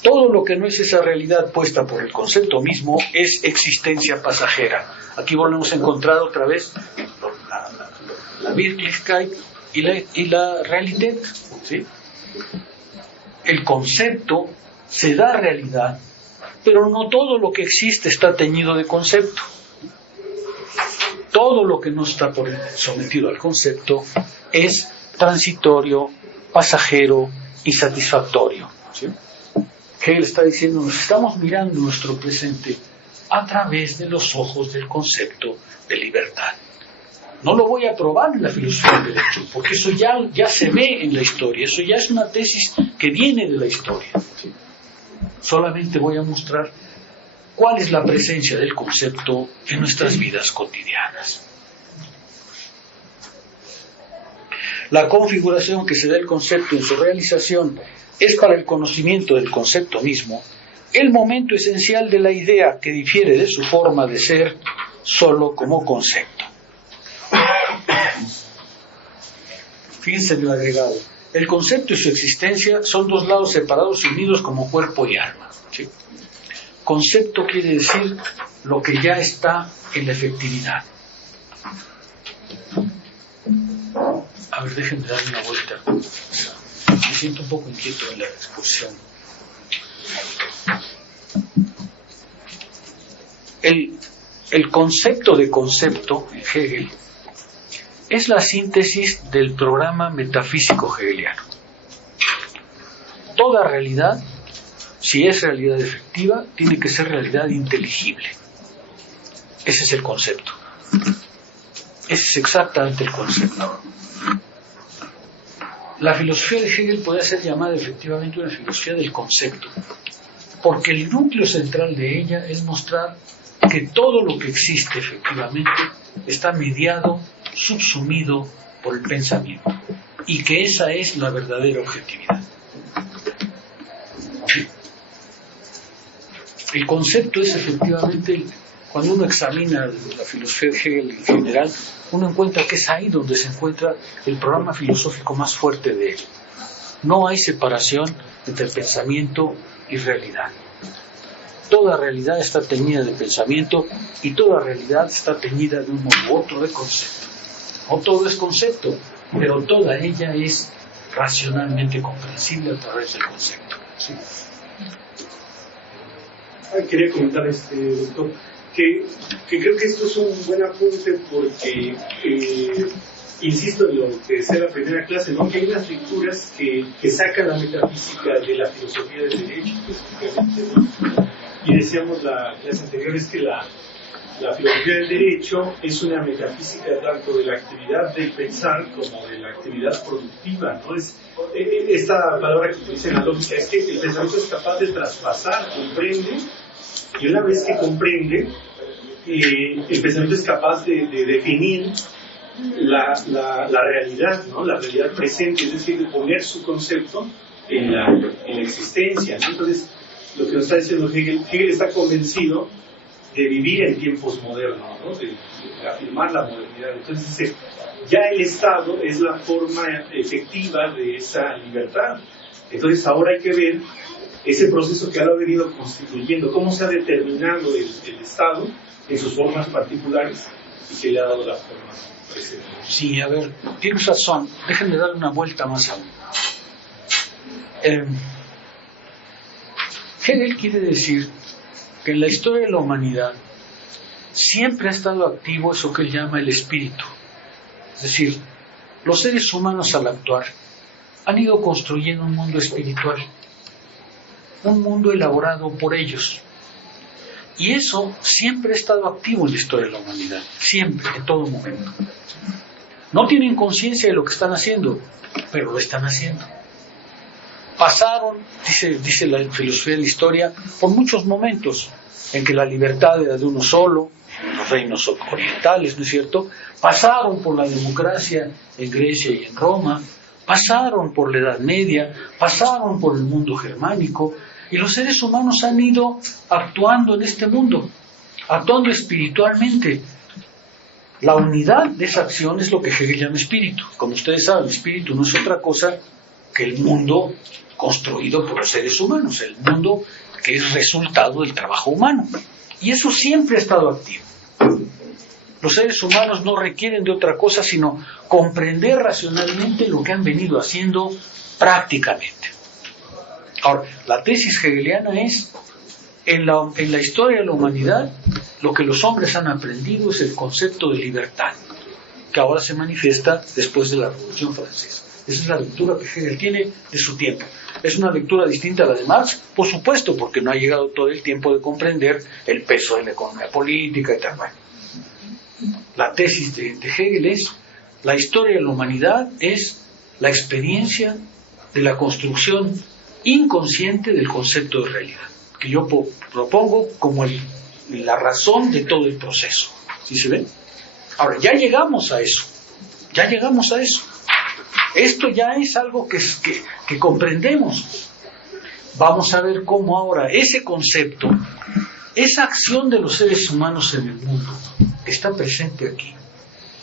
Todo lo que no es esa realidad puesta por el concepto mismo es existencia pasajera. Aquí volvemos a encontrar otra vez la Wirklichkeit y la Realität. ¿Sí? El concepto se da realidad, pero no todo lo que existe está teñido de concepto. Todo lo que no está sometido al concepto es transitorio, pasajero y satisfactorio. ¿Sí? Hegel está diciendo, nos estamos mirando nuestro presente a través de los ojos del concepto de libertad. No lo voy a probar en la filosofía del derecho, porque eso ya se ve en la historia, eso ya es una tesis que viene de la historia. ¿Sí? Solamente voy a mostrar cuál es la presencia del concepto en nuestras vidas cotidianas. La configuración que se da el concepto en su realización es para el conocimiento del concepto mismo el momento esencial de la idea que difiere de su forma de ser solo como concepto. Fíjense en el agregado. El concepto y su existencia son dos lados separados y unidos como cuerpo y alma. ¿Sí? Concepto quiere decir lo que ya está en la efectividad. A ver, déjenme darle una vuelta. Me siento un poco inquieto en la exposición. El concepto de concepto en Hegel es la síntesis del programa metafísico hegeliano. Toda realidad, si es realidad efectiva, tiene que ser realidad inteligible. Ese es el concepto. Ese es exactamente el concepto. La filosofía de Hegel puede ser llamada efectivamente una filosofía del concepto, porque el núcleo central de ella es mostrar que todo lo que existe efectivamente está mediado, subsumido por el pensamiento, y que esa es la verdadera objetividad. El concepto es efectivamente, cuando uno examina la filosofía de Hegel en general, uno encuentra que es ahí donde se encuentra el programa filosófico más fuerte de él. No hay separación entre pensamiento y realidad. Toda realidad está teñida de pensamiento y toda realidad está teñida de un modo u otro de concepto. No todo es concepto, pero toda ella es racionalmente comprensible a través del concepto. ¿Sí? Quería comentar, doctor, que creo que esto es un buen apunte porque insisto en lo que decía la primera clase, ¿no? Que hay unas lecturas que sacan la metafísica de la filosofía del derecho, específicamente, ¿no? Y decíamos la clase anterior es que la filosofía del derecho es una metafísica tanto de la actividad del pensar como de la actividad productiva, ¿no? Esta palabra que utiliza en la lógica es que el pensamiento es capaz de traspasar, comprende, y una vez que comprende, el pensamiento es capaz de definir la realidad, ¿no? La realidad presente, es decir, de poner su concepto en la existencia, ¿no? Entonces, lo que nos está diciendo Hegel está convencido de vivir en tiempos modernos, ¿no? De afirmar la modernidad. Entonces dice, ya el Estado es la forma efectiva de esa libertad. Entonces ahora hay que ver ese proceso que ahora ha venido constituyendo, cómo se ha determinado el Estado en sus formas particulares y que le ha dado la forma presente. Sí, a ver, tienes razón. Déjenme darle una vuelta más aún. Hegel quiere decir que en la historia de la humanidad siempre ha estado activo eso que él llama el espíritu. Es decir, los seres humanos al actuar han ido construyendo un mundo espiritual, un mundo elaborado por ellos. Y eso siempre ha estado activo en la historia de la humanidad, siempre, en todo momento. No tienen conciencia de lo que están haciendo, pero lo están haciendo. Pasaron, dice la filosofía de la historia, por muchos momentos en que la libertad era de uno solo, los reinos orientales, ¿no es cierto? Pasaron por la democracia en Grecia y en Roma, pasaron por la Edad Media, pasaron por el mundo germánico, y los seres humanos han ido actuando en este mundo, actuando espiritualmente. La unidad de esa acción es lo que Hegel llama espíritu. Como ustedes saben, el espíritu no es otra cosa que el mundo construido por los seres humanos, el mundo que es resultado del trabajo humano. Y eso siempre ha estado activo. Los seres humanos no requieren de otra cosa sino comprender racionalmente lo que han venido haciendo prácticamente. Ahora, la tesis hegeliana es, en la historia de la humanidad, lo que los hombres han aprendido es el concepto de libertad, que ahora se manifiesta después de la Revolución Francesa. Esa es la lectura que Hegel tiene de su tiempo. ¿Es una lectura distinta a la de Marx? Por supuesto, porque no ha llegado todo el tiempo de comprender el peso de la economía política y tal. Bueno, la tesis de Hegel es, la historia de la humanidad es la experiencia de la construcción inconsciente del concepto de realidad, que yo propongo como la razón de todo el proceso. ¿Sí se ven? Ahora, ya llegamos a eso. Esto ya es algo que comprendemos. Vamos a ver cómo ahora ese concepto, esa acción de los seres humanos en el mundo, que está presente aquí,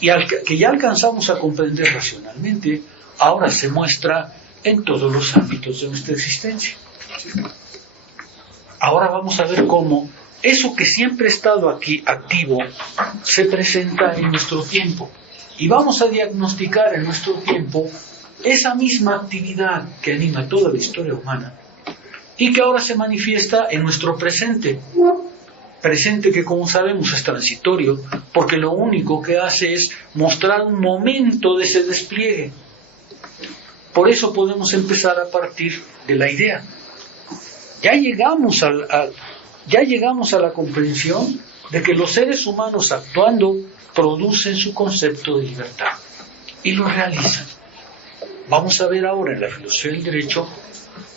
y que ya alcanzamos a comprender racionalmente, ahora se muestra en todos los ámbitos de nuestra existencia. Ahora vamos a ver cómo eso que siempre ha estado aquí activo se presenta en nuestro tiempo. Y vamos a diagnosticar en nuestro tiempo esa misma actividad que anima toda la historia humana y que ahora se manifiesta en nuestro presente. Presente que, como sabemos, es transitorio, porque lo único que hace es mostrar un momento de ese despliegue. Por eso podemos empezar a partir de la idea. Ya llegamos a la comprensión de que los seres humanos actuando producen su concepto de libertad y lo realizan. Vamos a ver ahora en la filosofía del derecho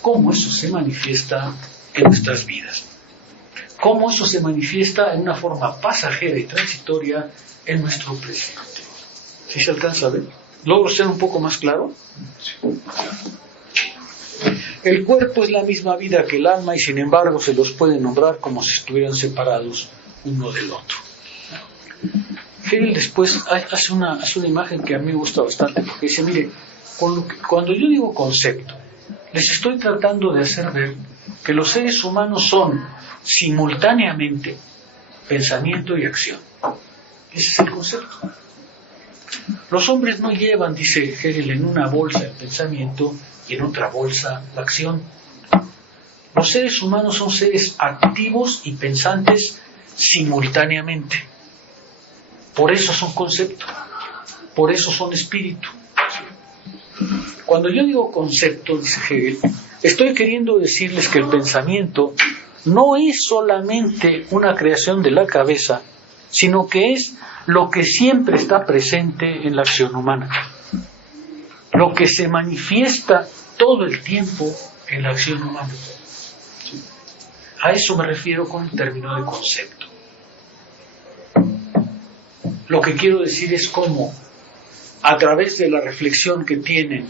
cómo eso se manifiesta en nuestras vidas, cómo eso se manifiesta en una forma pasajera y transitoria en nuestro presente. ¿Sí se alcanza a ver? ¿Logro ser un poco más claro? El cuerpo es la misma vida que el alma y sin embargo se los puede nombrar como si estuvieran separados uno del otro. Hegel después hace una imagen que a mí me gusta bastante, porque dice, mire, cuando yo digo concepto, les estoy tratando de hacer ver que los seres humanos son simultáneamente pensamiento y acción. Ese es el concepto. Los hombres no llevan, dice Hegel, en una bolsa el pensamiento y en otra bolsa la acción. Los seres humanos son seres activos y pensantes simultáneamente. Por eso son concepto. por eso son espíritu. Cuando yo digo concepto, dice Hegel, estoy queriendo decirles que el pensamiento no es solamente una creación de la cabeza, sino que es lo que siempre está presente en la acción humana, lo que se manifiesta todo el tiempo en la acción humana. A eso me refiero con el término de concepto. Lo que quiero decir es cómo, a través de la reflexión que tienen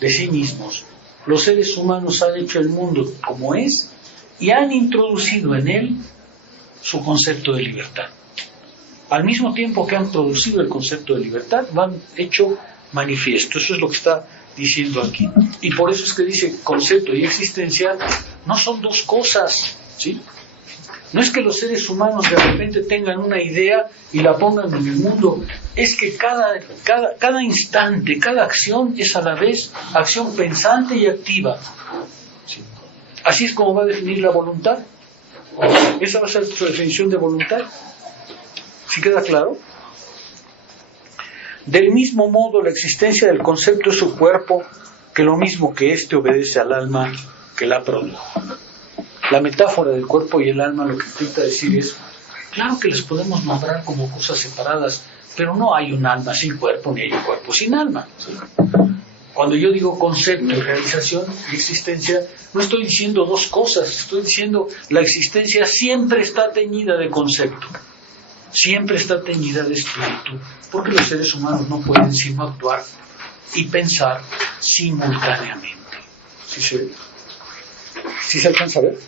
de sí mismos, los seres humanos han hecho el mundo como es y han introducido en él su concepto de libertad. Al mismo tiempo que han producido el concepto de libertad, lo han hecho manifiesto. Eso es lo que está diciendo aquí. Y por eso es que dice concepto y existencial no son dos cosas, ¿sí? No es que los seres humanos de repente tengan una idea y la pongan en el mundo. Es que cada instante, cada acción es a la vez acción pensante y activa. ¿Sí? Así es como va a definir la voluntad. Esa va a ser su definición de voluntad. ¿Sí queda claro? Del mismo modo, la existencia del concepto es su cuerpo, que lo mismo que éste obedece al alma que la produjo. La metáfora del cuerpo y el alma lo que intenta decir es, claro que les podemos nombrar como cosas separadas, pero no hay un alma sin cuerpo, ni hay un cuerpo sin alma. Cuando yo digo concepto y realización y existencia, no estoy diciendo dos cosas, estoy diciendo la existencia siempre está teñida de concepto, siempre está teñida de espíritu, porque los seres humanos no pueden sino actuar y pensar simultáneamente. ¿Sí se alcanza a ver?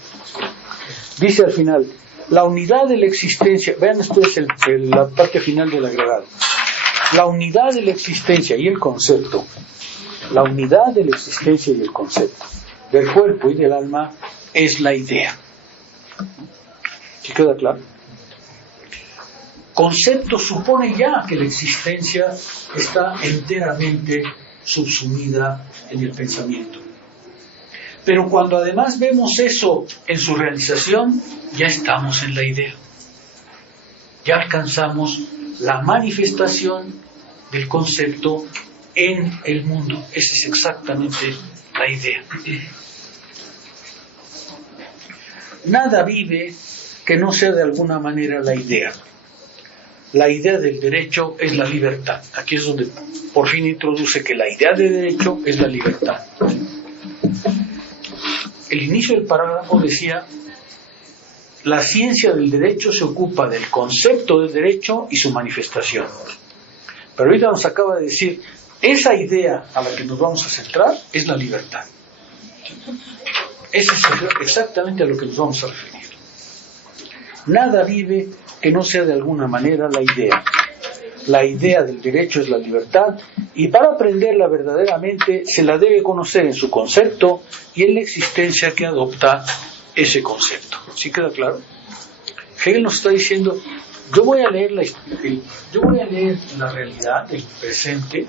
Dice al final, la unidad de la existencia, vean esto es la parte final del agregado, la unidad de la existencia y el concepto, la unidad de la existencia y el concepto del cuerpo y del alma es la idea. ¿Sí queda claro? Concepto supone ya que la existencia está enteramente subsumida en el pensamiento. Pero cuando además vemos eso en su realización, ya estamos en la idea. Ya alcanzamos la manifestación del concepto en el mundo. Esa es exactamente la idea. Nada vive que no sea de alguna manera la idea. La idea del derecho es la libertad. Aquí es donde por fin introduce que la idea de derecho es la libertad. El inicio del parágrafo decía, la ciencia del derecho se ocupa del concepto del derecho y su manifestación. Pero ahorita nos acaba de decir, esa idea a la que nos vamos a centrar es la libertad. Eso es exactamente a lo que nos vamos a referir. Nada vive que no sea de alguna manera la idea. La idea del derecho es la libertad, y para aprenderla verdaderamente se la debe conocer en su concepto y en la existencia que adopta ese concepto. ¿Sí queda claro? Hegel nos está diciendo, yo voy a leer la realidad, el presente,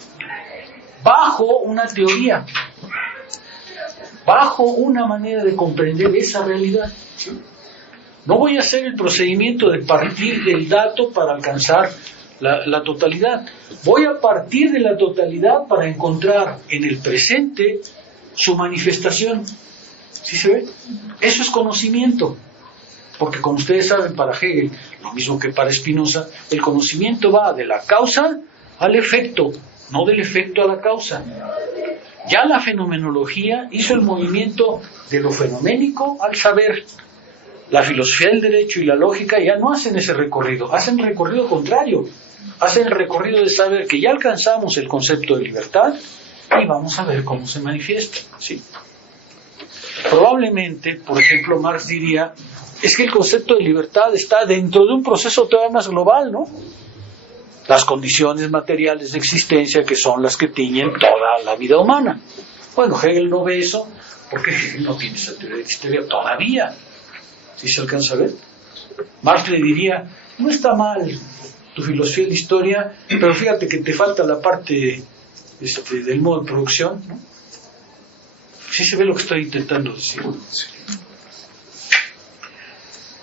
bajo una teoría, bajo una manera de comprender esa realidad. ¿Sí? No voy a hacer el procedimiento de partir del dato para alcanzar la totalidad. Voy a partir de la totalidad para encontrar en el presente su manifestación. ¿Sí se ve? Eso es conocimiento. Porque como ustedes saben, para Hegel, lo mismo que para Spinoza, el conocimiento va de la causa al efecto, no del efecto a la causa. Ya la fenomenología hizo el movimiento de lo fenoménico al saber. La filosofía del derecho y la lógica ya no hacen ese recorrido, hacen el recorrido contrario, hacen el recorrido de saber que ya alcanzamos el concepto de libertad y vamos a ver cómo se manifiesta. ¿Sí? Probablemente, por ejemplo, Marx diría, es que el concepto de libertad está dentro de un proceso todavía más global, ¿no? Las condiciones materiales de existencia que son las que tiñen toda la vida humana. Bueno, Hegel no ve eso porque Hegel no tiene esa teoría de historia todavía. ¿Sí se alcanza a ver? Marx le diría, no está mal tu filosofía de la historia, pero fíjate que te falta la parte del modo de producción, ¿no? ¿Sí se ve lo que estoy intentando decir? Sí.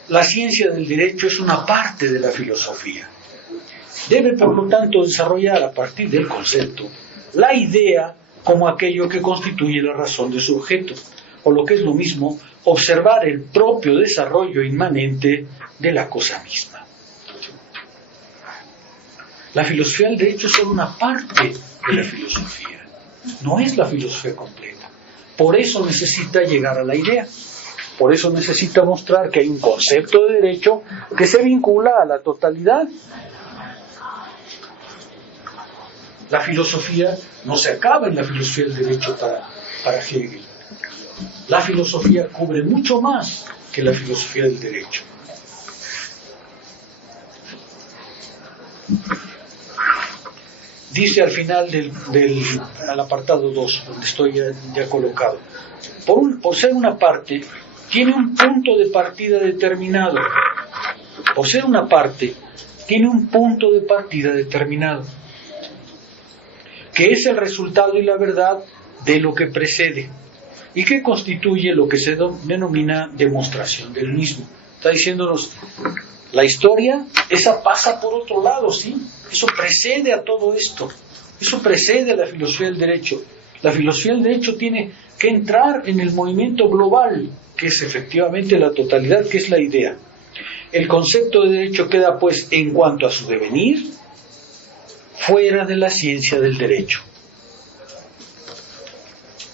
La ciencia del derecho es una parte de la filosofía. Debe, por lo tanto, desarrollar a partir del concepto la idea como aquello que constituye la razón de su objeto, o lo que es lo mismo, observar el propio desarrollo inmanente de la cosa misma. La filosofía del derecho es solo una parte de la filosofía, no es la filosofía completa. Por eso necesita llegar a la idea, por eso necesita mostrar que hay un concepto de derecho que se vincula a la totalidad. La filosofía no se acaba en la filosofía del derecho para Hegel. La filosofía cubre mucho más que la filosofía del derecho. Dice al final al apartado 2, donde estoy ya colocado, por ser una parte, tiene un punto de partida determinado. Por ser una parte, tiene un punto de partida determinado, que es el resultado y la verdad de lo que precede, y que constituye lo que se denomina demostración del mismo. Está diciéndonos, la historia, esa pasa por otro lado, ¿sí? Eso precede a todo esto, eso precede a la filosofía del derecho. La filosofía del derecho tiene que entrar en el movimiento global, que es efectivamente la totalidad, que es la idea. El concepto de derecho queda, pues, en cuanto a su devenir, fuera de la ciencia del derecho.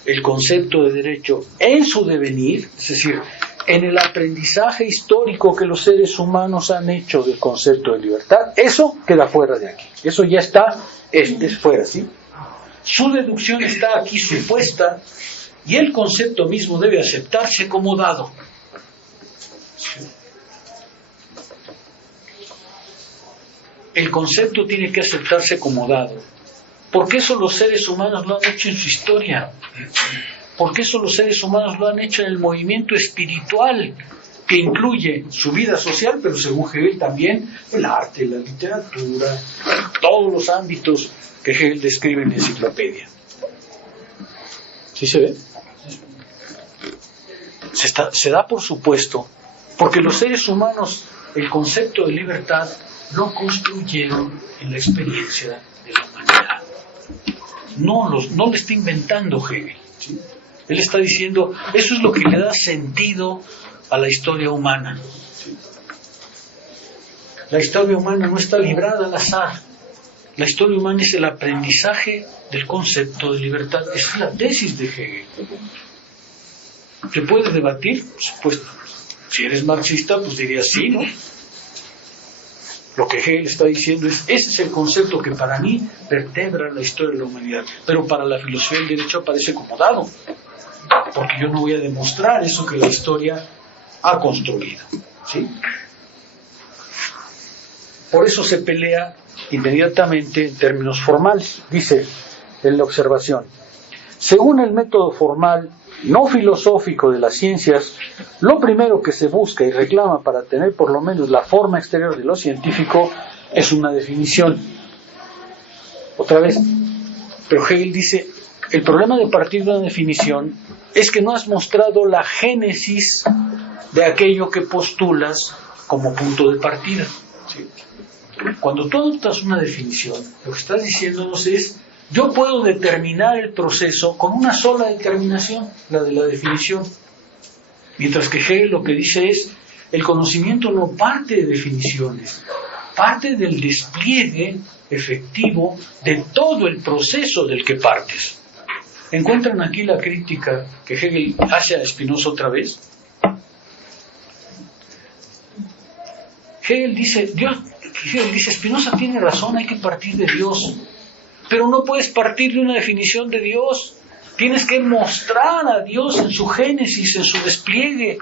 El concepto de derecho en su devenir, es decir, en el aprendizaje histórico que los seres humanos han hecho del concepto de libertad, eso queda fuera de aquí. Eso ya está, es fuera, ¿sí? Su deducción está aquí supuesta y el concepto mismo debe aceptarse como dado. El concepto tiene que aceptarse como dado. Porque eso los seres humanos lo han hecho en su historia. Porque eso los seres humanos lo han hecho en el movimiento espiritual, que incluye su vida social, pero según Hegel también el arte, la literatura, todos los ámbitos que Hegel describe en la enciclopedia. ¿Sí se ve? Se da por supuesto, porque los seres humanos el concepto de libertad lo construyeron en la experiencia de la humanidad. No lo está inventando Hegel, ¿sí? Él está diciendo, eso es lo que le da sentido a la historia humana. La historia humana no está librada al azar. La historia humana es el aprendizaje del concepto de libertad. Esa es la tesis de Hegel. ¿Se puede debatir? Por supuesto. Si eres marxista, pues dirías sí, ¿no? Lo que Hegel está diciendo es, ese es el concepto que para mí vertebra la historia de la humanidad. Pero para la filosofía del derecho aparece como dado. Porque yo no voy a demostrar eso que la historia ha construido, ¿sí? Por eso se pelea inmediatamente en términos formales. Dice en la observación, según el método formal no filosófico de las ciencias, lo primero que se busca y reclama para tener por lo menos la forma exterior de lo científico es una definición. Otra vez, pero Hegel dice, el problema de partir de una definición es que no has mostrado la génesis de aquello que postulas como punto de partida. ¿Sí? Cuando tú adoptas una definición, lo que estás diciéndonos es, yo puedo determinar el proceso con una sola determinación, la de la definición. Mientras que Hegel lo que dice es, el conocimiento no parte de definiciones, parte del despliegue efectivo de todo el proceso del que partes. ¿Encuentran aquí la crítica que Hegel hace a Spinoza otra vez? Hegel dice, Spinoza tiene razón, hay que partir de Dios, pero no puedes partir de una definición de Dios, tienes que mostrar a Dios en su génesis, en su despliegue.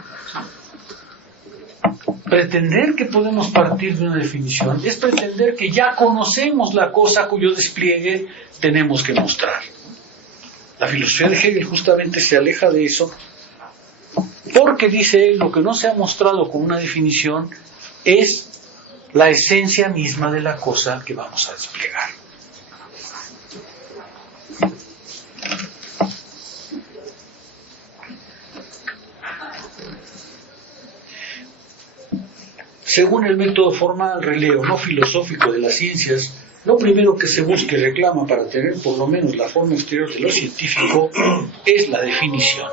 Pretender que podemos partir de una definición es pretender que ya conocemos la cosa cuyo despliegue tenemos que mostrar. La filosofía de Hegel justamente se aleja de eso, porque dice él, lo que no se ha mostrado con una definición es la esencia misma de la cosa que vamos a desplegar. Según el método formal, releo, no filosófico de las ciencias, lo primero que se busca y reclama para tener por lo menos la forma exterior de lo científico es la definición.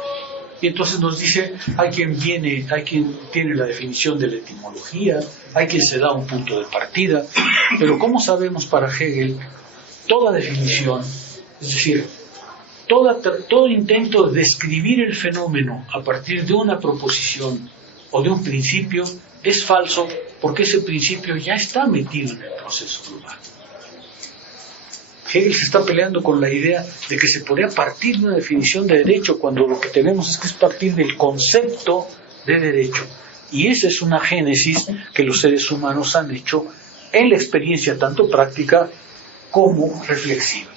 Y entonces nos dice, hay quien tiene la definición de la etimología, hay quien se da un punto de partida, pero como sabemos para Hegel, toda definición, es decir, todo intento de describir el fenómeno a partir de una proposición o de un principio es falso, porque ese principio ya está metido en el proceso global. Hegel se está peleando con la idea de que se podría partir de una definición de derecho cuando lo que tenemos es que es partir del concepto de derecho. Y esa es una génesis que los seres humanos han hecho en la experiencia tanto práctica como reflexiva.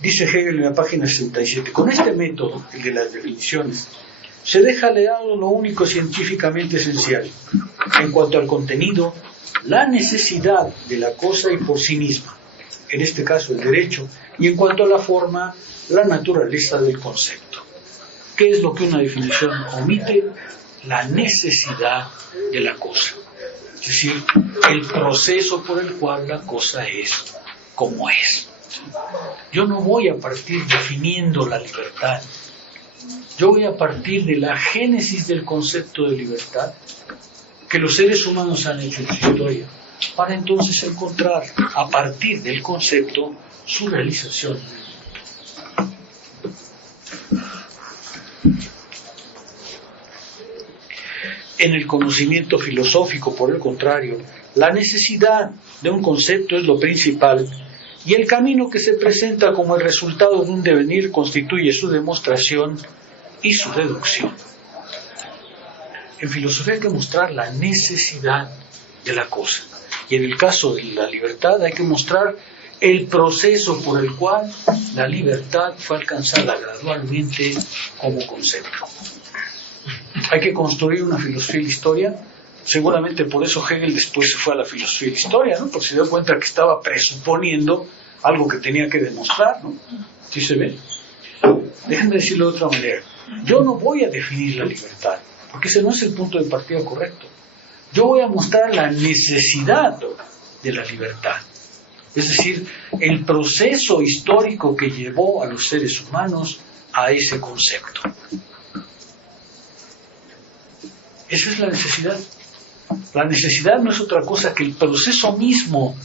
Dice Hegel en la página 67, con este método, el de las definiciones, se deja de lado lo único científicamente esencial. En cuanto al contenido, la necesidad de la cosa y por sí misma, en este caso el derecho, y en cuanto a la forma, la naturaleza del concepto. ¿Qué es lo que una definición omite? La necesidad de la cosa. Es decir, el proceso por el cual la cosa es como es. Yo no voy a partir definiendo la libertad. Yo voy a partir de la génesis del concepto de libertad que los seres humanos han hecho en su historia, para entonces encontrar a partir del concepto su realización. En el conocimiento filosófico, por el contrario, la necesidad de un concepto es lo principal, y el camino que se presenta como el resultado de un devenir constituye su demostración y su deducción. En filosofía hay que mostrar la necesidad de la cosa, y en el caso de la libertad hay que mostrar el proceso por el cual la libertad fue alcanzada gradualmente como concepto. Hay que construir una filosofía de la historia. Seguramente por eso Hegel después se fue a la filosofía de la historia, ¿no? Porque se dio cuenta que estaba presuponiendo algo que tenía que demostrar, ¿no? ¿Sí se ve? Déjenme decirlo de otra manera. Yo no voy a definir la libertad, porque ese no es el punto de partida correcto. Yo voy a mostrar la necesidad de la libertad. Es decir, el proceso histórico que llevó a los seres humanos a ese concepto. Esa es la necesidad. La necesidad no es otra cosa que el proceso mismo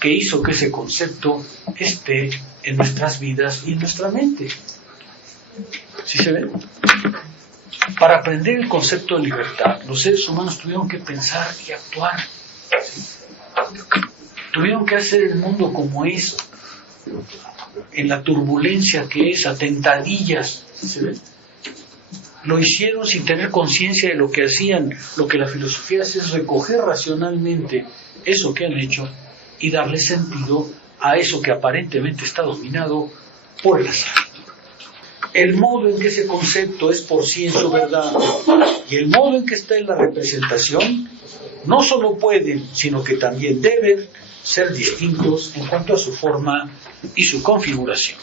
que hizo que ese concepto esté en nuestras vidas y en nuestra mente. ¿Sí se ve? Para aprender el concepto de libertad, los seres humanos tuvieron que pensar y actuar. ¿Sí? Tuvieron que hacer el mundo como es, en la turbulencia que es, a tentadillas. ¿Sí se ve? Lo hicieron sin tener conciencia de lo que hacían. Lo que la filosofía hace es recoger racionalmente eso que han hecho y darle sentido a eso que aparentemente está dominado por el azar. El modo en que ese concepto es por sí en su verdad y el modo en que está en la representación no solo pueden, sino que también deben ser distintos en cuanto a su forma y su configuración.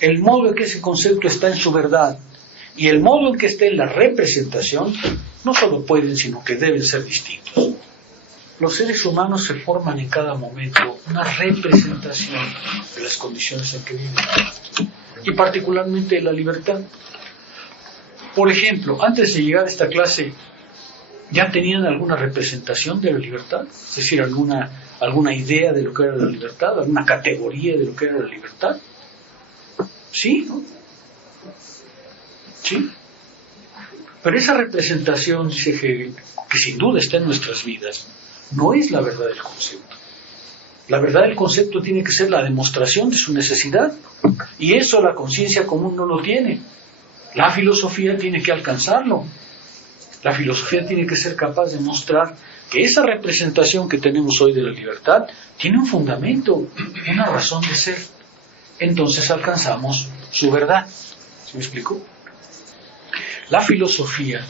El modo en que ese concepto está en su verdad y el modo en que esté en la representación no solo pueden, sino que deben ser distintos. Los seres humanos se forman en cada momento una representación de las condiciones en que viven, y particularmente de la libertad. Por ejemplo, antes de llegar a esta clase, ¿ya tenían alguna representación de la libertad? Es decir, alguna idea de lo que era la libertad, alguna categoría de lo que era la libertad. ¿Sí? ¿No? ¿Sí? Pero esa representación, dice Hegel, que sin duda está en nuestras vidas, no es la verdad del concepto. La verdad del concepto tiene que ser la demostración de su necesidad, y eso la conciencia común no lo tiene. La filosofía tiene que alcanzarlo. La filosofía tiene que ser capaz de mostrar que esa representación que tenemos hoy de la libertad tiene un fundamento, una razón de ser. Entonces alcanzamos su verdad. ¿Se me explicó? La filosofía,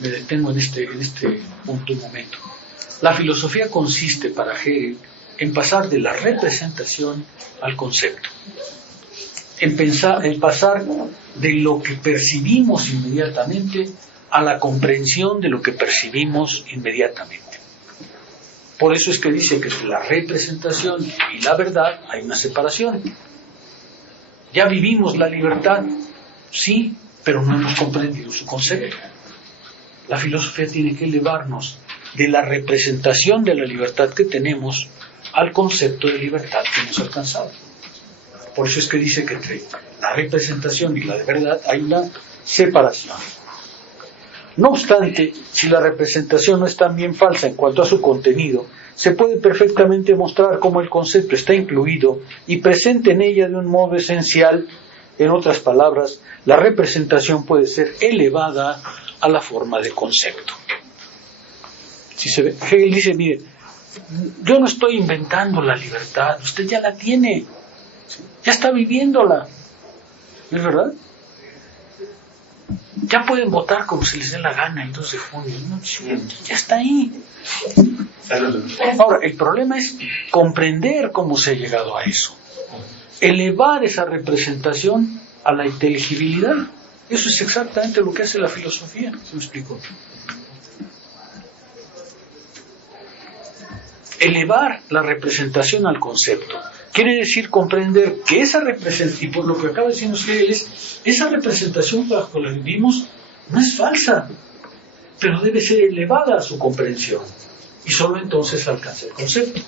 me detengo en este punto un momento. La filosofía consiste para Hegel en pasar de la representación al concepto, en pasar de lo que percibimos inmediatamente a la comprensión de lo que percibimos inmediatamente. Por eso es que dice que entre la representación y la verdad hay una separación. Ya vivimos la libertad, sí, pero no hemos comprendido su concepto. La filosofía tiene que elevarnos de la representación de la libertad que tenemos al concepto de libertad que hemos alcanzado. Por eso es que dice que entre la representación y la de verdad hay una separación. No obstante, si la representación no es tan bien falsa en cuanto a su contenido, se puede perfectamente mostrar cómo el concepto está incluido y presente en ella de un modo esencial. En otras palabras, la representación puede ser elevada a la forma de concepto. Si se ve, Hegel dice, mire, yo no estoy inventando la libertad, usted ya la tiene, ya está viviéndola, ¿no es verdad? Ya pueden votar como se les dé la gana el 2 de junio, ¿no? Ya está ahí. Ahora, el problema es comprender cómo se ha llegado a eso, elevar esa representación a la inteligibilidad. Eso es exactamente lo que hace la filosofía, ¿se me explicó? Elevar la representación al concepto quiere decir comprender que esa representación, y por lo que acaba de decirnos Hegel, esa representación bajo la que vivimos no es falsa, pero debe ser elevada a su comprensión, y solo entonces alcanza el concepto.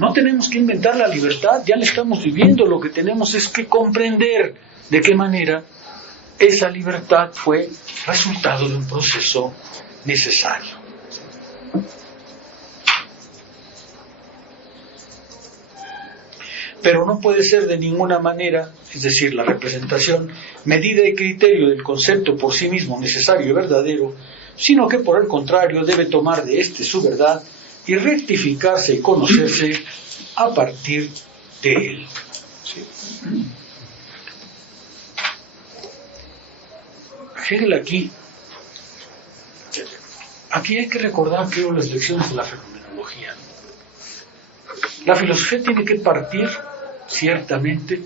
No tenemos que inventar la libertad, ya la estamos viviendo, lo que tenemos es que comprender de qué manera esa libertad fue resultado de un proceso necesario. Pero no puede ser de ninguna manera, es decir, la representación, medida y criterio del concepto por sí mismo necesario y verdadero, sino que por el contrario debe tomar de éste su verdad y rectificarse y conocerse a partir de él. ¿Sí? Hegel aquí hay que recordar, creo, las lecciones de la fenomenología. La filosofía tiene que partir ciertamente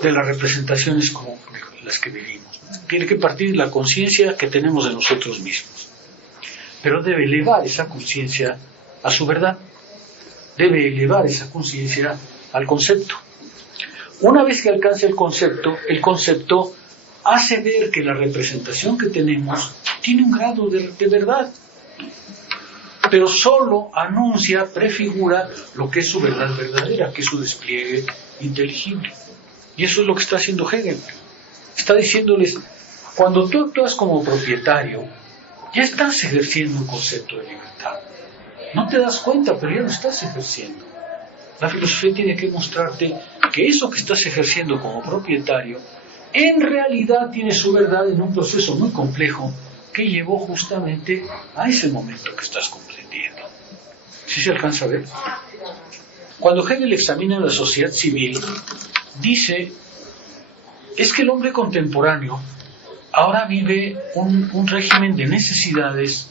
de las representaciones como las que vivimos. Tiene que partir de la conciencia que tenemos de nosotros mismos. Pero debe elevar esa conciencia a su verdad. Debe elevar esa conciencia al concepto. Una vez que alcance el concepto hace ver que la representación que tenemos tiene un grado de verdad, pero solo anuncia, prefigura lo que es su verdad verdadera, que es su despliegue inteligible. Y eso es lo que está haciendo Hegel. Está diciéndoles, cuando tú actúas como propietario, ya estás ejerciendo un concepto de libertad. No te das cuenta, pero ya lo estás ejerciendo. La filosofía tiene que mostrarte que eso que estás ejerciendo como propietario, en realidad tiene su verdad en un proceso muy complejo que llevó justamente a ese momento que estás comprendiendo. ¿Sí se alcanza a ver? Cuando Hegel examina la sociedad civil, dice, es que el hombre contemporáneo ahora vive un régimen de necesidades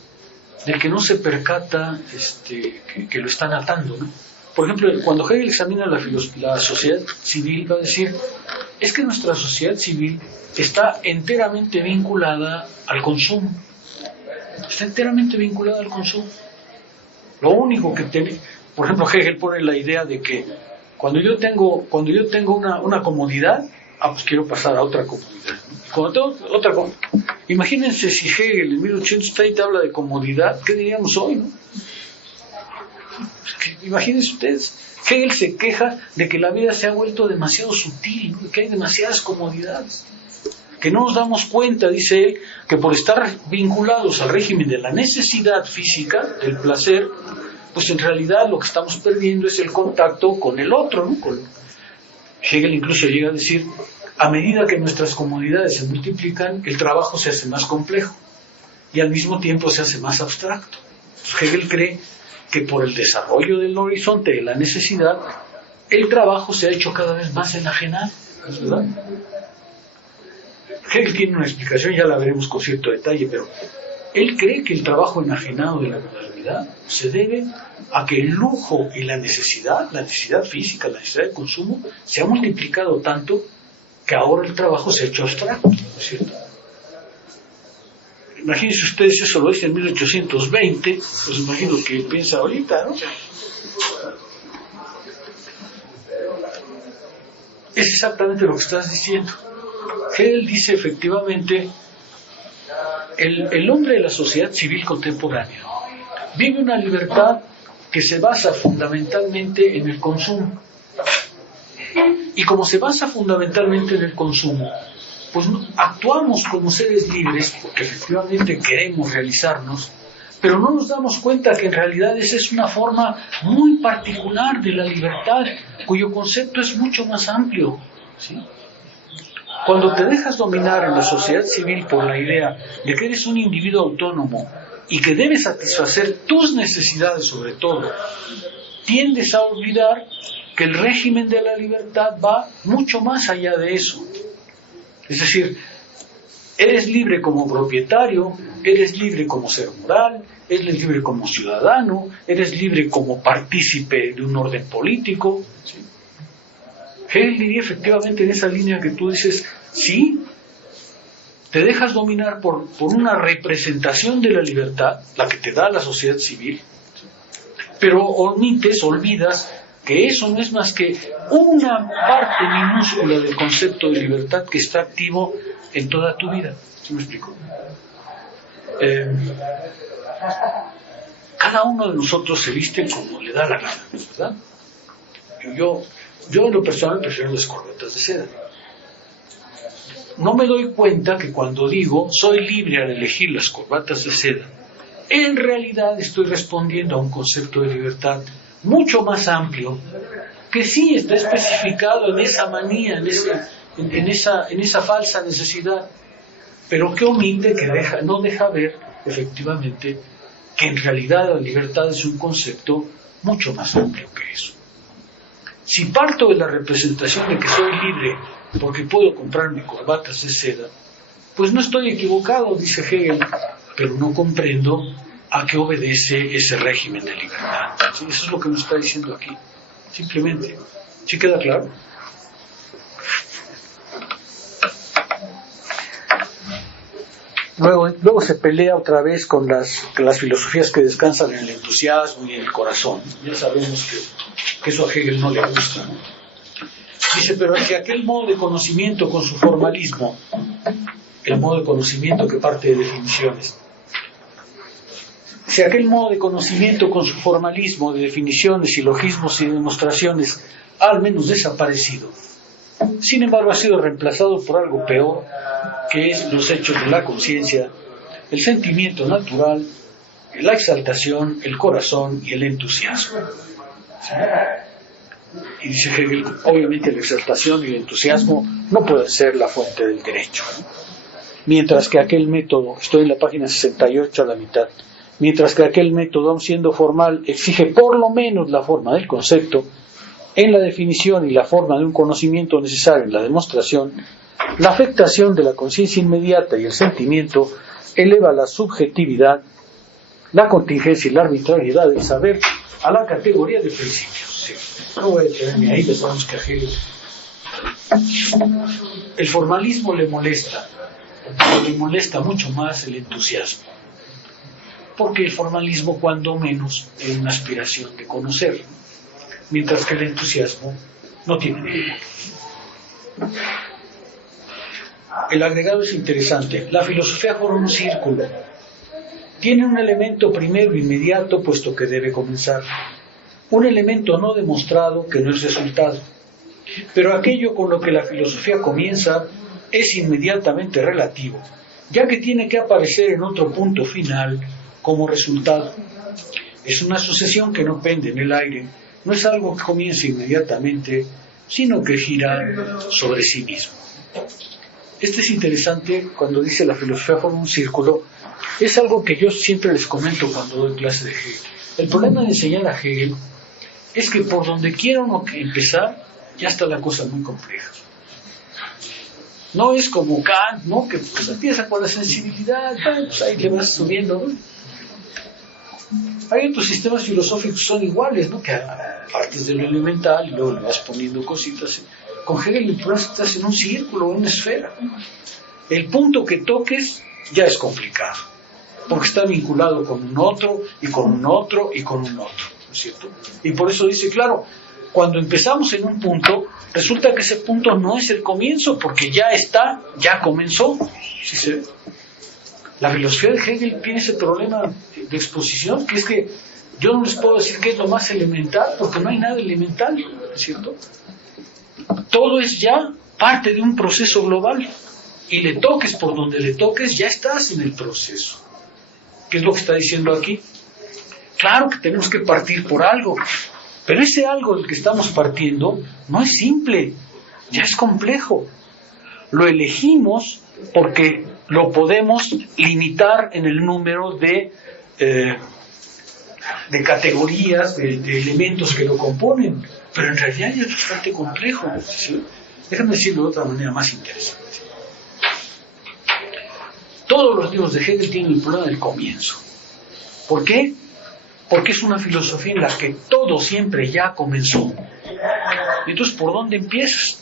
del que no se percata que lo están atando, ¿no? Por ejemplo, cuando Hegel examina la sociedad civil, va a decir, es que nuestra sociedad civil está enteramente vinculada al consumo. Está enteramente vinculada al consumo. Lo único que tiene, por ejemplo, Hegel pone la idea de que cuando yo tengo una comodidad, pues quiero pasar a otra comodidad. Cuando tengo otra comodidad, imagínense si Hegel en 1830 habla de comodidad, ¿qué diríamos hoy, no? Imagínense ustedes, Hegel se queja de que la vida se ha vuelto demasiado sutil, ¿no? Que hay demasiadas comodidades, que no nos damos cuenta, dice él, que por estar vinculados al régimen de la necesidad física, del placer, pues en realidad lo que estamos perdiendo es el contacto con el otro, ¿no? Hegel incluso llega a decir, a medida que nuestras comodidades se multiplican, el trabajo se hace más complejo y al mismo tiempo se hace más abstracto. Entonces, Hegel cree que por el desarrollo del horizonte de la necesidad, el trabajo se ha hecho cada vez más enajenado, ¿es verdad? Hegel tiene una explicación, ya la veremos con cierto detalle, pero él cree que el trabajo enajenado de la modernidad se debe a que el lujo y la necesidad física, la necesidad de consumo, se ha multiplicado tanto que ahora el trabajo se ha hecho abstracto, ¿no es cierto? Imagínense ustedes, eso lo dice en 1820, pues imagino que piensa ahorita, ¿no? Es exactamente lo que estás diciendo. Hegel dice efectivamente, el hombre de la sociedad civil contemporánea vive una libertad que se basa fundamentalmente en el consumo. Y como se basa fundamentalmente en el consumo, pues actuamos como seres libres porque efectivamente queremos realizarnos, pero no nos damos cuenta que en realidad esa es una forma muy particular de la libertad, cuyo concepto es mucho más amplio, ¿sí? Cuando te dejas dominar en la sociedad civil por la idea de que eres un individuo autónomo y que debes satisfacer tus necesidades sobre todo, tiendes a olvidar que el régimen de la libertad va mucho más allá de eso. Es decir, eres libre como propietario, eres libre como ser moral, eres libre como ciudadano, eres libre como partícipe de un orden político, ¿sí? Hegel diría efectivamente en esa línea que tú dices, sí, te dejas dominar por una representación de la libertad, la que te da la sociedad civil, pero olvidas que eso no es más que una parte minúscula del concepto de libertad que está activo en toda tu vida. ¿Sí me explico? Cada uno de nosotros se viste como le da la gana, ¿verdad? Yo en lo personal prefiero las corbatas de seda. No me doy cuenta que cuando digo soy libre al elegir las corbatas de seda, en realidad estoy respondiendo a un concepto de libertad mucho más amplio, que sí está especificado en esa manía, en esa falsa necesidad, pero que omite, no deja ver efectivamente que en realidad la libertad es un concepto mucho más amplio que eso. Si parto de la representación de que soy libre porque puedo comprarme corbatas de seda, pues no estoy equivocado, dice Hegel, pero no comprendo a qué obedece ese régimen de libertad. ¿Sí? Eso es lo que nos está diciendo aquí, simplemente. ¿Sí queda claro? Luego se pelea otra vez con las filosofías que descansan en el entusiasmo y en el corazón. Ya sabemos que eso a Hegel no le gusta, ¿no? Dice, pero hacia aquel modo de conocimiento con su formalismo, el modo de conocimiento que parte de definiciones, si aquel modo de conocimiento con su formalismo de definiciones, silogismos y demostraciones ha al menos desaparecido, sin embargo ha sido reemplazado por algo peor, que es los hechos de la conciencia, el sentimiento natural, la exaltación, el corazón y el entusiasmo. ¿Sí? Y dice Hegel, obviamente la exaltación y el entusiasmo no pueden ser la fuente del derecho, ¿no? Mientras que aquel método, estoy en la página 68 a la mitad, mientras que aquel método, aun siendo formal, exige por lo menos la forma del concepto, en la definición y la forma de un conocimiento necesario en la demostración, la afectación de la conciencia inmediata y el sentimiento eleva la subjetividad, la contingencia y la arbitrariedad del saber a la categoría de principios. Sí. No voy a detenerme ahí, les vamos que a Hegel el formalismo le molesta mucho más el entusiasmo, porque el formalismo cuando menos es una aspiración de conocer, mientras que el entusiasmo no tiene ningún. El agregado es interesante. La filosofía forma un círculo. Tiene un elemento primero inmediato, puesto que debe comenzar. Un elemento no demostrado, que no es resultado. Pero aquello con lo que la filosofía comienza es inmediatamente relativo, ya que tiene que aparecer en otro punto final como resultado. Es una sucesión que no pende en el aire, no es algo que comience inmediatamente, sino que gira sobre sí mismo. Este es interesante cuando dice la filosofía forma un círculo. Es algo que yo siempre les comento cuando doy clase de Hegel. El problema de enseñar a Hegel es que por donde quiera uno empezar, ya está la cosa muy compleja. No es como Kant, ¿no? Que pues empieza con la sensibilidad, pues ahí le vas subiendo, ¿no? Hay otros sistemas filosóficos que son iguales, ¿no? Que partes de lo elemental y luego le vas poniendo cositas. Con Hegel el problema es que estás en un círculo, en una esfera. El punto que toques ya es complicado. porque está vinculado con un otro, y con un otro, y con un otro, ¿no es cierto? Y por eso dice, claro, cuando empezamos en un punto, resulta que ese punto no es el comienzo, porque ya está, ya comenzó. ¿Sí se ve? La filosofía de Hegel tiene ese problema de exposición, que es que yo no les puedo decir qué es lo más elemental, porque no hay nada elemental, ¿no es cierto? Todo es ya parte de un proceso global, y le toques por donde le toques, ya estás en el proceso. ¿Qué es lo que está diciendo aquí? Claro que tenemos que partir por algo, pero ese algo del que estamos partiendo no es simple, ya es complejo. Lo elegimos porque lo podemos limitar en el número de categorías, de elementos que lo componen, pero en realidad ya es bastante complejo, ¿sí? Déjame decirlo de otra manera más interesante. Todos los libros de Hegel tienen el problema del comienzo. ¿Por qué? Porque es una filosofía en la que todo siempre ya comenzó. Y entonces, ¿por dónde empiezas?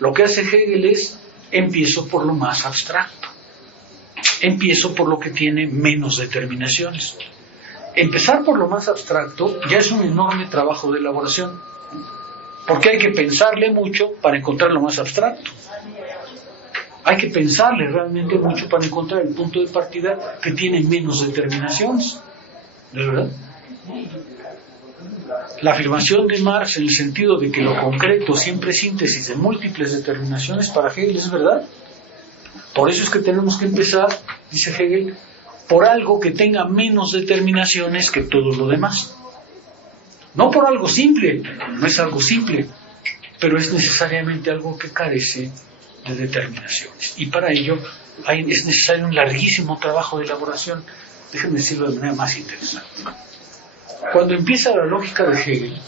Lo que hace Hegel es, empiezo por lo más abstracto. Empiezo por lo que tiene menos determinaciones. Empezar por lo más abstracto ya es un enorme trabajo de elaboración, porque hay que pensarle mucho para encontrar lo más abstracto. Hay que pensarle realmente mucho para encontrar el punto de partida que tiene menos determinaciones. ¿De verdad? La afirmación de Marx en el sentido de que lo concreto siempre es síntesis de múltiples determinaciones para Hegel es verdad. Por eso es que tenemos que empezar, dice Hegel, por algo que tenga menos determinaciones que todo lo demás. No por algo simple, no es algo simple, pero es necesariamente algo que carece de determinaciones. Y para ello es necesario un larguísimo trabajo de elaboración. Déjenme decirlo de manera más interesante. Cuando empieza la lógica de Hegel,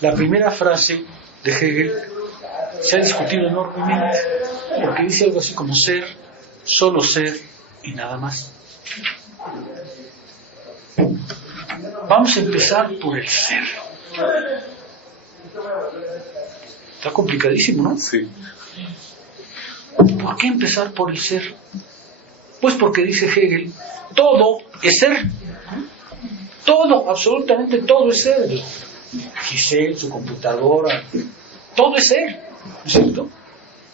la primera frase de Hegel se ha discutido enormemente, porque dice algo así como ser, solo ser y nada más. Vamos a empezar por el ser. Está complicadísimo, ¿no? Sí. ¿Por qué empezar por el ser? Pues porque dice Hegel, todo es ser. Todo, absolutamente todo es ser. Giselle, su computadora, todo es ser, ¿no es cierto?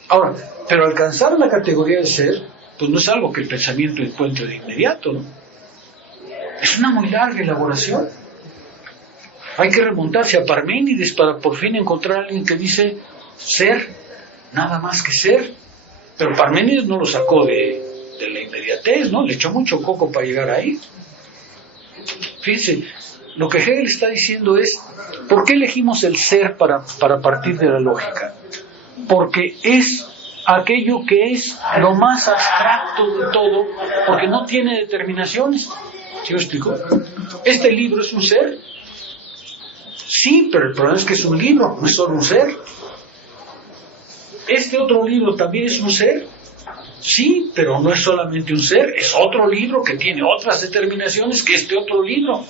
Ahora, pero alcanzar la categoría de ser, pues no es algo que el pensamiento encuentre de inmediato, ¿no? Es una muy larga elaboración. Hay que remontarse a Parménides para por fin encontrar a alguien que dice ser, nada más que ser. Pero Parménides no lo sacó de la inmediatez, ¿no? Le echó mucho coco para llegar ahí. Fíjense, lo que Hegel está diciendo es, ¿por qué elegimos el ser para partir de la lógica? Porque es aquello que es lo más abstracto de todo, porque no tiene determinaciones. ¿Sí me explico? ¿Este libro es un ser? Sí, pero el problema es que es un libro, no es solo un ser. ¿Este otro libro también es un ser? Sí, pero no es solamente un ser, es otro libro que tiene otras determinaciones que este otro libro.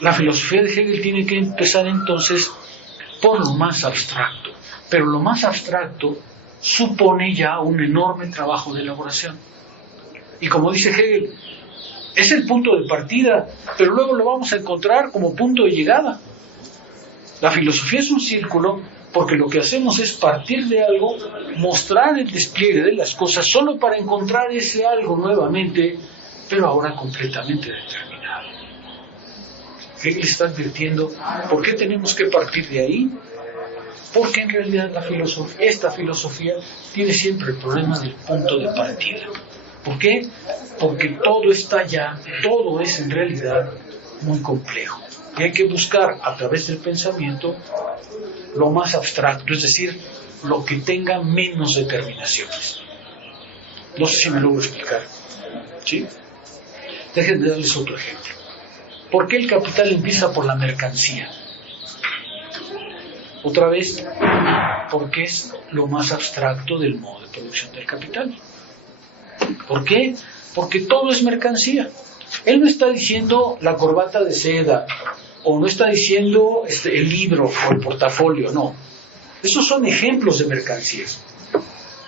La filosofía de Hegel tiene que empezar entonces por lo más abstracto, pero lo más abstracto supone ya un enorme trabajo de elaboración. Y como dice Hegel, es el punto de partida, pero luego lo vamos a encontrar como punto de llegada. La filosofía es un círculo porque lo que hacemos es partir de algo, mostrar el despliegue de las cosas solo para encontrar ese algo nuevamente, pero ahora completamente determinado. Hegel está advirtiendo, ¿por qué tenemos que partir de ahí? Porque en realidad esta filosofía tiene siempre el problema del punto de partida. ¿Por qué? Porque todo está ya, todo es en realidad muy complejo. Y hay que buscar a través del pensamiento lo más abstracto, es decir, lo que tenga menos determinaciones. No sé si me logro explicar. ¿Sí? Déjenme darles otro ejemplo. ¿Por qué el capital empieza por la mercancía? Otra vez, porque es lo más abstracto del modo de producción del capital. ¿Por qué? Porque todo es mercancía. Él no está diciendo la corbata de seda, o no está diciendo el libro o el portafolio, no. Esos son ejemplos de mercancías.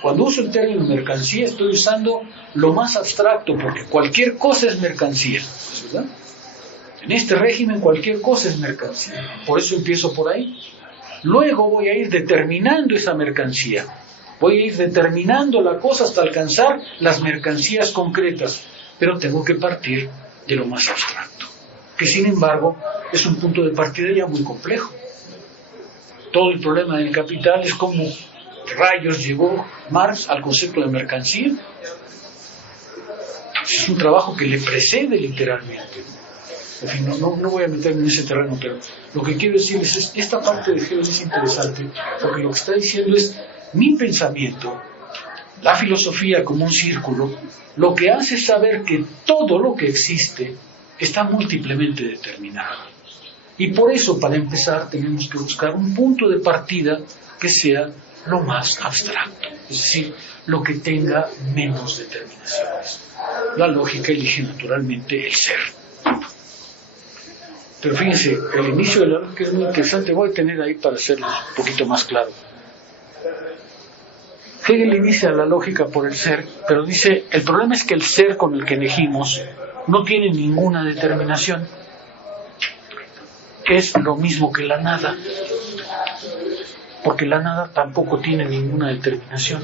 Cuando uso el término mercancía estoy usando lo más abstracto, porque cualquier cosa es mercancía, ¿verdad? En este régimen cualquier cosa es mercancía, por eso empiezo por ahí. Luego voy a ir determinando esa mercancía, voy a ir determinando la cosa hasta alcanzar las mercancías concretas, pero tengo que partir de lo más abstracto, que sin embargo es un punto de partida ya muy complejo. Todo el problema del capital es cómo rayos llegó Marx al concepto de mercancía. Es un trabajo que le precede literalmente. En fin, no voy a meterme en ese terreno, pero lo que quiero decir es esta parte de Hegel es interesante, porque lo que está diciendo es mi pensamiento, la filosofía como un círculo, lo que hace es saber que todo lo que existe está múltiplemente determinado. Y por eso, para empezar, tenemos que buscar un punto de partida que sea lo más abstracto, es decir, lo que tenga menos determinaciones. La lógica elige naturalmente el ser. Pero fíjense, el inicio de la lógica es muy interesante, voy a tener ahí para hacerlo un poquito más claro. Hegel inicia la lógica por el ser, pero dice, el problema es que el ser con el que elegimos no tiene ninguna determinación. Es lo mismo que la nada, porque la nada tampoco tiene ninguna determinación.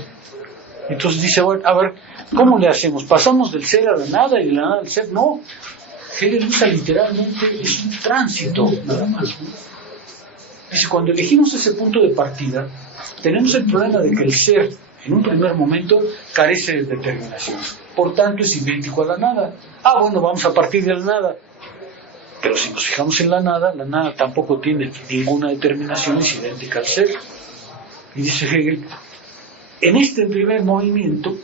Entonces dice, bueno, a ver, ¿cómo le hacemos? ¿Pasamos del ser a la nada y de la nada al ser? No, Hegel usa literalmente, es un tránsito, nada más. Dice, cuando elegimos ese punto de partida, tenemos el problema de que el ser, en un primer momento, carece de determinación. Por tanto, es idéntico a la nada. Ah, bueno, vamos a partir de la nada. Pero si nos fijamos en la nada tampoco tiene ninguna determinación, es idéntica al ser. Y dice Hegel, en este primer movimiento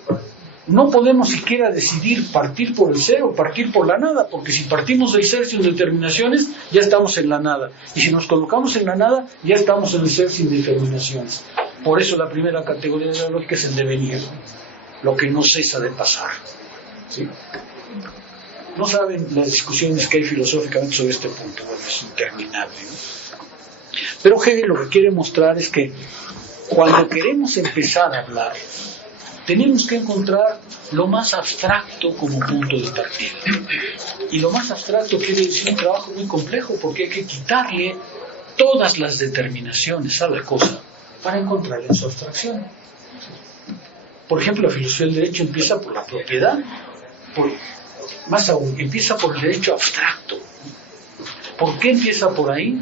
no podemos siquiera decidir partir por el ser o partir por la nada, porque si partimos del ser sin determinaciones, ya estamos en la nada. Y si nos colocamos en la nada, ya estamos en el ser sin determinaciones. Por eso la primera categoría de la lógica es el devenir, lo que no cesa de pasar. ¿Sí? No saben las discusiones que hay filosóficamente sobre este punto, bueno, es interminable, ¿no? Pero Hegel lo que quiere mostrar es que cuando queremos empezar a hablar, tenemos que encontrar lo más abstracto como punto de partida. Y lo más abstracto quiere decir un trabajo muy complejo, porque hay que quitarle todas las determinaciones a la cosa para encontrarle en su abstracción. Por ejemplo, la filosofía del derecho empieza por la propiedad, más aún, empieza por el derecho abstracto. ¿Por qué empieza por ahí?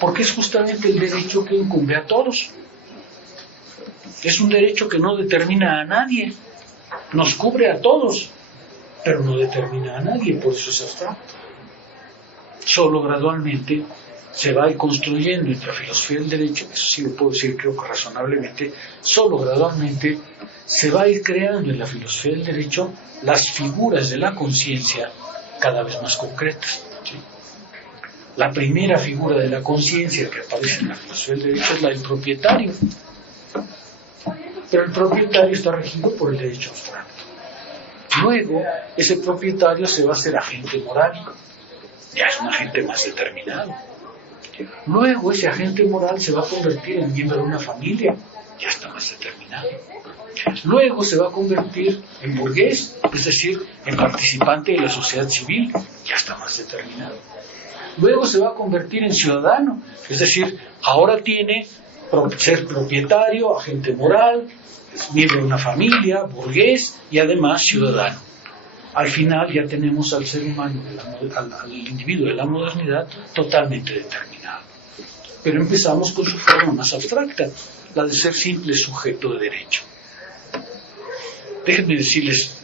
Porque es justamente el derecho que incumbe a todos. Es un derecho que no determina a nadie, nos cubre a todos, pero no determina a nadie, por eso es abstracto. Solo gradualmente se va a ir construyendo entre la filosofía del derecho, eso sí lo puedo decir creo que razonablemente, solo gradualmente se va a ir creando en la filosofía del derecho las figuras de la conciencia cada vez más concretas. ¿Sí? La primera figura de la conciencia que aparece en la filosofía del derecho es la del propietario. Pero el propietario está regido por el derecho abstracto. Luego, ese propietario se va a hacer agente moral. Ya es un agente más determinado. Luego, ese agente moral se va a convertir en miembro de una familia. Ya está más determinado. Luego se va a convertir en burgués, es decir, en participante de la sociedad civil. Ya está más determinado. Luego se va a convertir en ciudadano, es decir, ahora tiene ser propietario, agente moral, miembro de una familia, burgués y además ciudadano. Al final ya tenemos al ser humano, al individuo de la modernidad totalmente determinado. Pero empezamos con su forma más abstracta, la de ser simple sujeto de derecho. Déjenme decirles,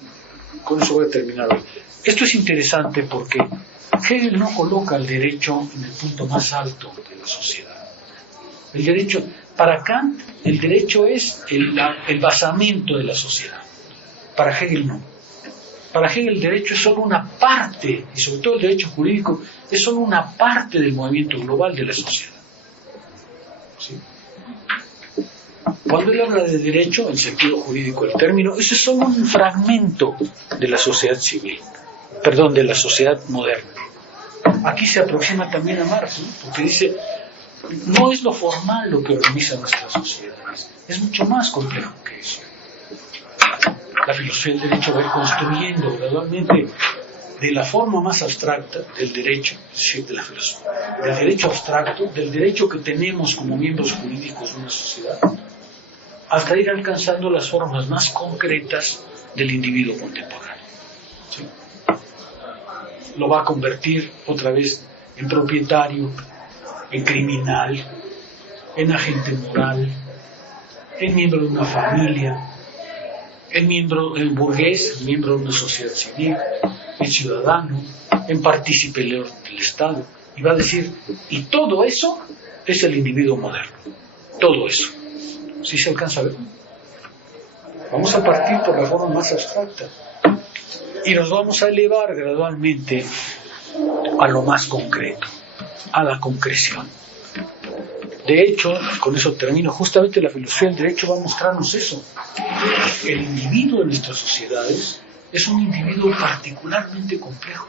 con eso voy a terminar hoy. Esto es interesante porque Hegel no coloca el derecho en el punto más alto de la sociedad. El derecho, para Kant, el derecho es el basamento de la sociedad. Para Hegel no. Para Hegel el derecho es solo una parte, y sobre todo el derecho jurídico, es solo una parte del movimiento global de la sociedad. ¿Sí? Cuando él habla de derecho, en sentido jurídico del término, eso es solo un fragmento de la sociedad civil, de la sociedad moderna. Aquí se aproxima también a Marx, ¿no? Porque dice, no es lo formal lo que organiza nuestras sociedades, es mucho más complejo que eso. la filosofía del derecho va a ir construyendo gradualmente de la forma más abstracta del derecho, es decir, de la filosofía, del derecho abstracto, del derecho que tenemos como miembros jurídicos de una sociedad, hasta ir alcanzando las formas más concretas del individuo contemporáneo. ¿Sí? Lo va a convertir otra vez en propietario, en criminal, en agente moral, en miembro de una familia, en burgués, miembro de una sociedad civil, en ciudadano, en partícipe del Estado. Y va a decir, y todo eso es el individuo moderno. Todo eso. ¿Sí se alcanza a ver? Vamos a partir por la forma más abstracta y nos vamos a elevar gradualmente a lo más concreto, a la concreción. De hecho, con eso termino, justamente la filosofía del derecho va a mostrarnos eso. El individuo en nuestras sociedades es un individuo particularmente complejo.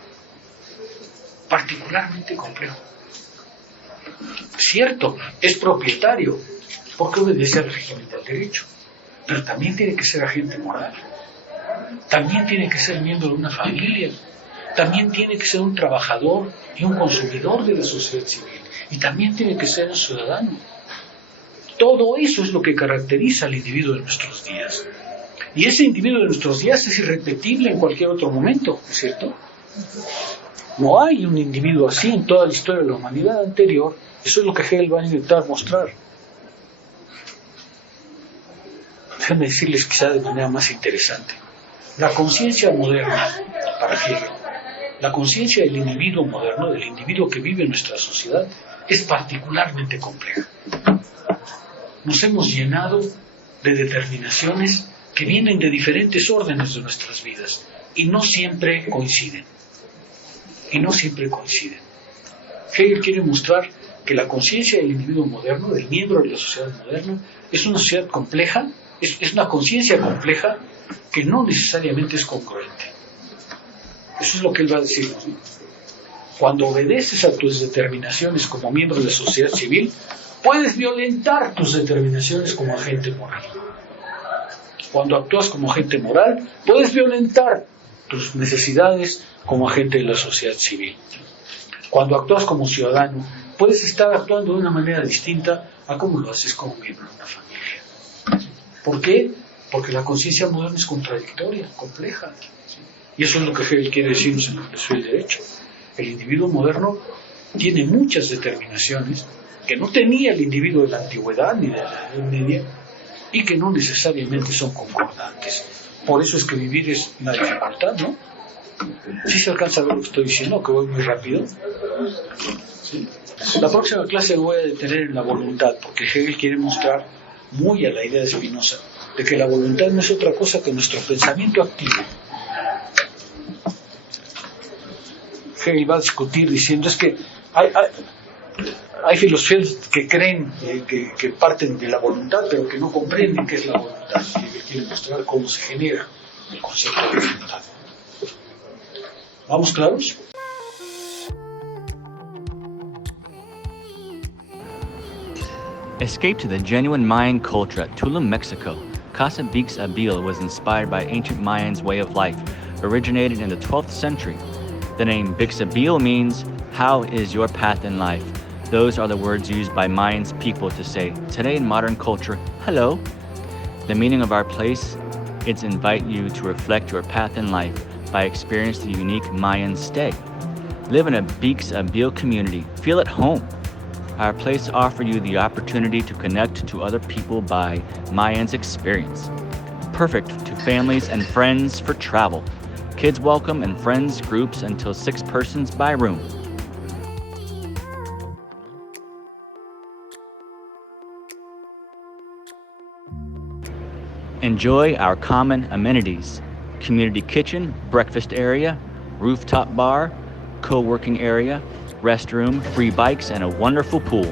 Particularmente complejo. Cierto, es propietario, porque obedece al régimen del derecho, pero también tiene que ser agente moral, también tiene que ser miembro de una familia, también tiene que ser un trabajador y un consumidor de la sociedad civil, y también tiene que ser un ciudadano. Todo eso es lo que caracteriza al individuo de nuestros días. Y ese individuo de nuestros días es irrepetible en cualquier otro momento, ¿no es cierto? No hay un individuo así en toda la historia de la humanidad anterior. Eso es lo que Hegel va a intentar mostrar. Déjenme decirles quizá de manera más interesante. La conciencia moderna, para Hegel, la conciencia del individuo moderno, del individuo que vive en nuestra sociedad, es particularmente compleja. Nos hemos llenado de determinaciones que vienen de diferentes órdenes de nuestras vidas y no siempre coinciden. Hegel quiere mostrar que la conciencia del individuo moderno, del miembro de la sociedad moderna, es una sociedad compleja, es una conciencia compleja que no necesariamente es congruente. Eso es lo que él va a decirnos, ¿no? Cuando obedeces a tus determinaciones como miembro de la sociedad civil, puedes violentar tus determinaciones como agente moral. Cuando actúas como agente moral, puedes violentar tus necesidades como agente de la sociedad civil. Cuando actúas como ciudadano, puedes estar actuando de una manera distinta a como lo haces como miembro de una familia. ¿Por qué? Porque la conciencia moderna es contradictoria, compleja. Y eso es lo que Hegel quiere decirnos en la filosofía del derecho. El individuo moderno tiene muchas determinaciones que no tenía el individuo de la antigüedad ni de la Edad Media y que no necesariamente son concordantes. Por eso es que vivir es una dificultad, ¿no? ¿Sí se alcanza a ver lo que estoy diciendo? Que voy muy rápido. ¿Sí? La próxima clase me voy a detener en la voluntad, porque Hegel quiere mostrar muy a la idea de Spinoza de que la voluntad no es otra cosa que nuestro pensamiento activo. Hegel va a discutir diciendo es que hay filosofías que creen que parten de la voluntad, pero que no comprenden qué es la voluntad. Hegel quiere mostrar cómo se genera el concepto de voluntad. ¿Vamos claros? Escape to the genuine Mayan culture at Tulum, Mexico. Casa Bix Abil was inspired by ancient Mayans' way of life, originated in the 12th century. The name Bixabil means, how is your path in life? Those are the words used by Mayans people to say, today in modern culture, hello. The meaning of our place, it's invite you to reflect your path in life by experiencing the unique Mayan stay. Live in a Bixabil community, feel at home. Our place offers you the opportunity to connect to other people by Mayans experience. Perfect to families and friends for travel. Kids welcome and friends groups until 6 persons by room. Enjoy our common amenities: community kitchen, breakfast area, rooftop bar, co-working area, restroom, free bikes, and a wonderful pool.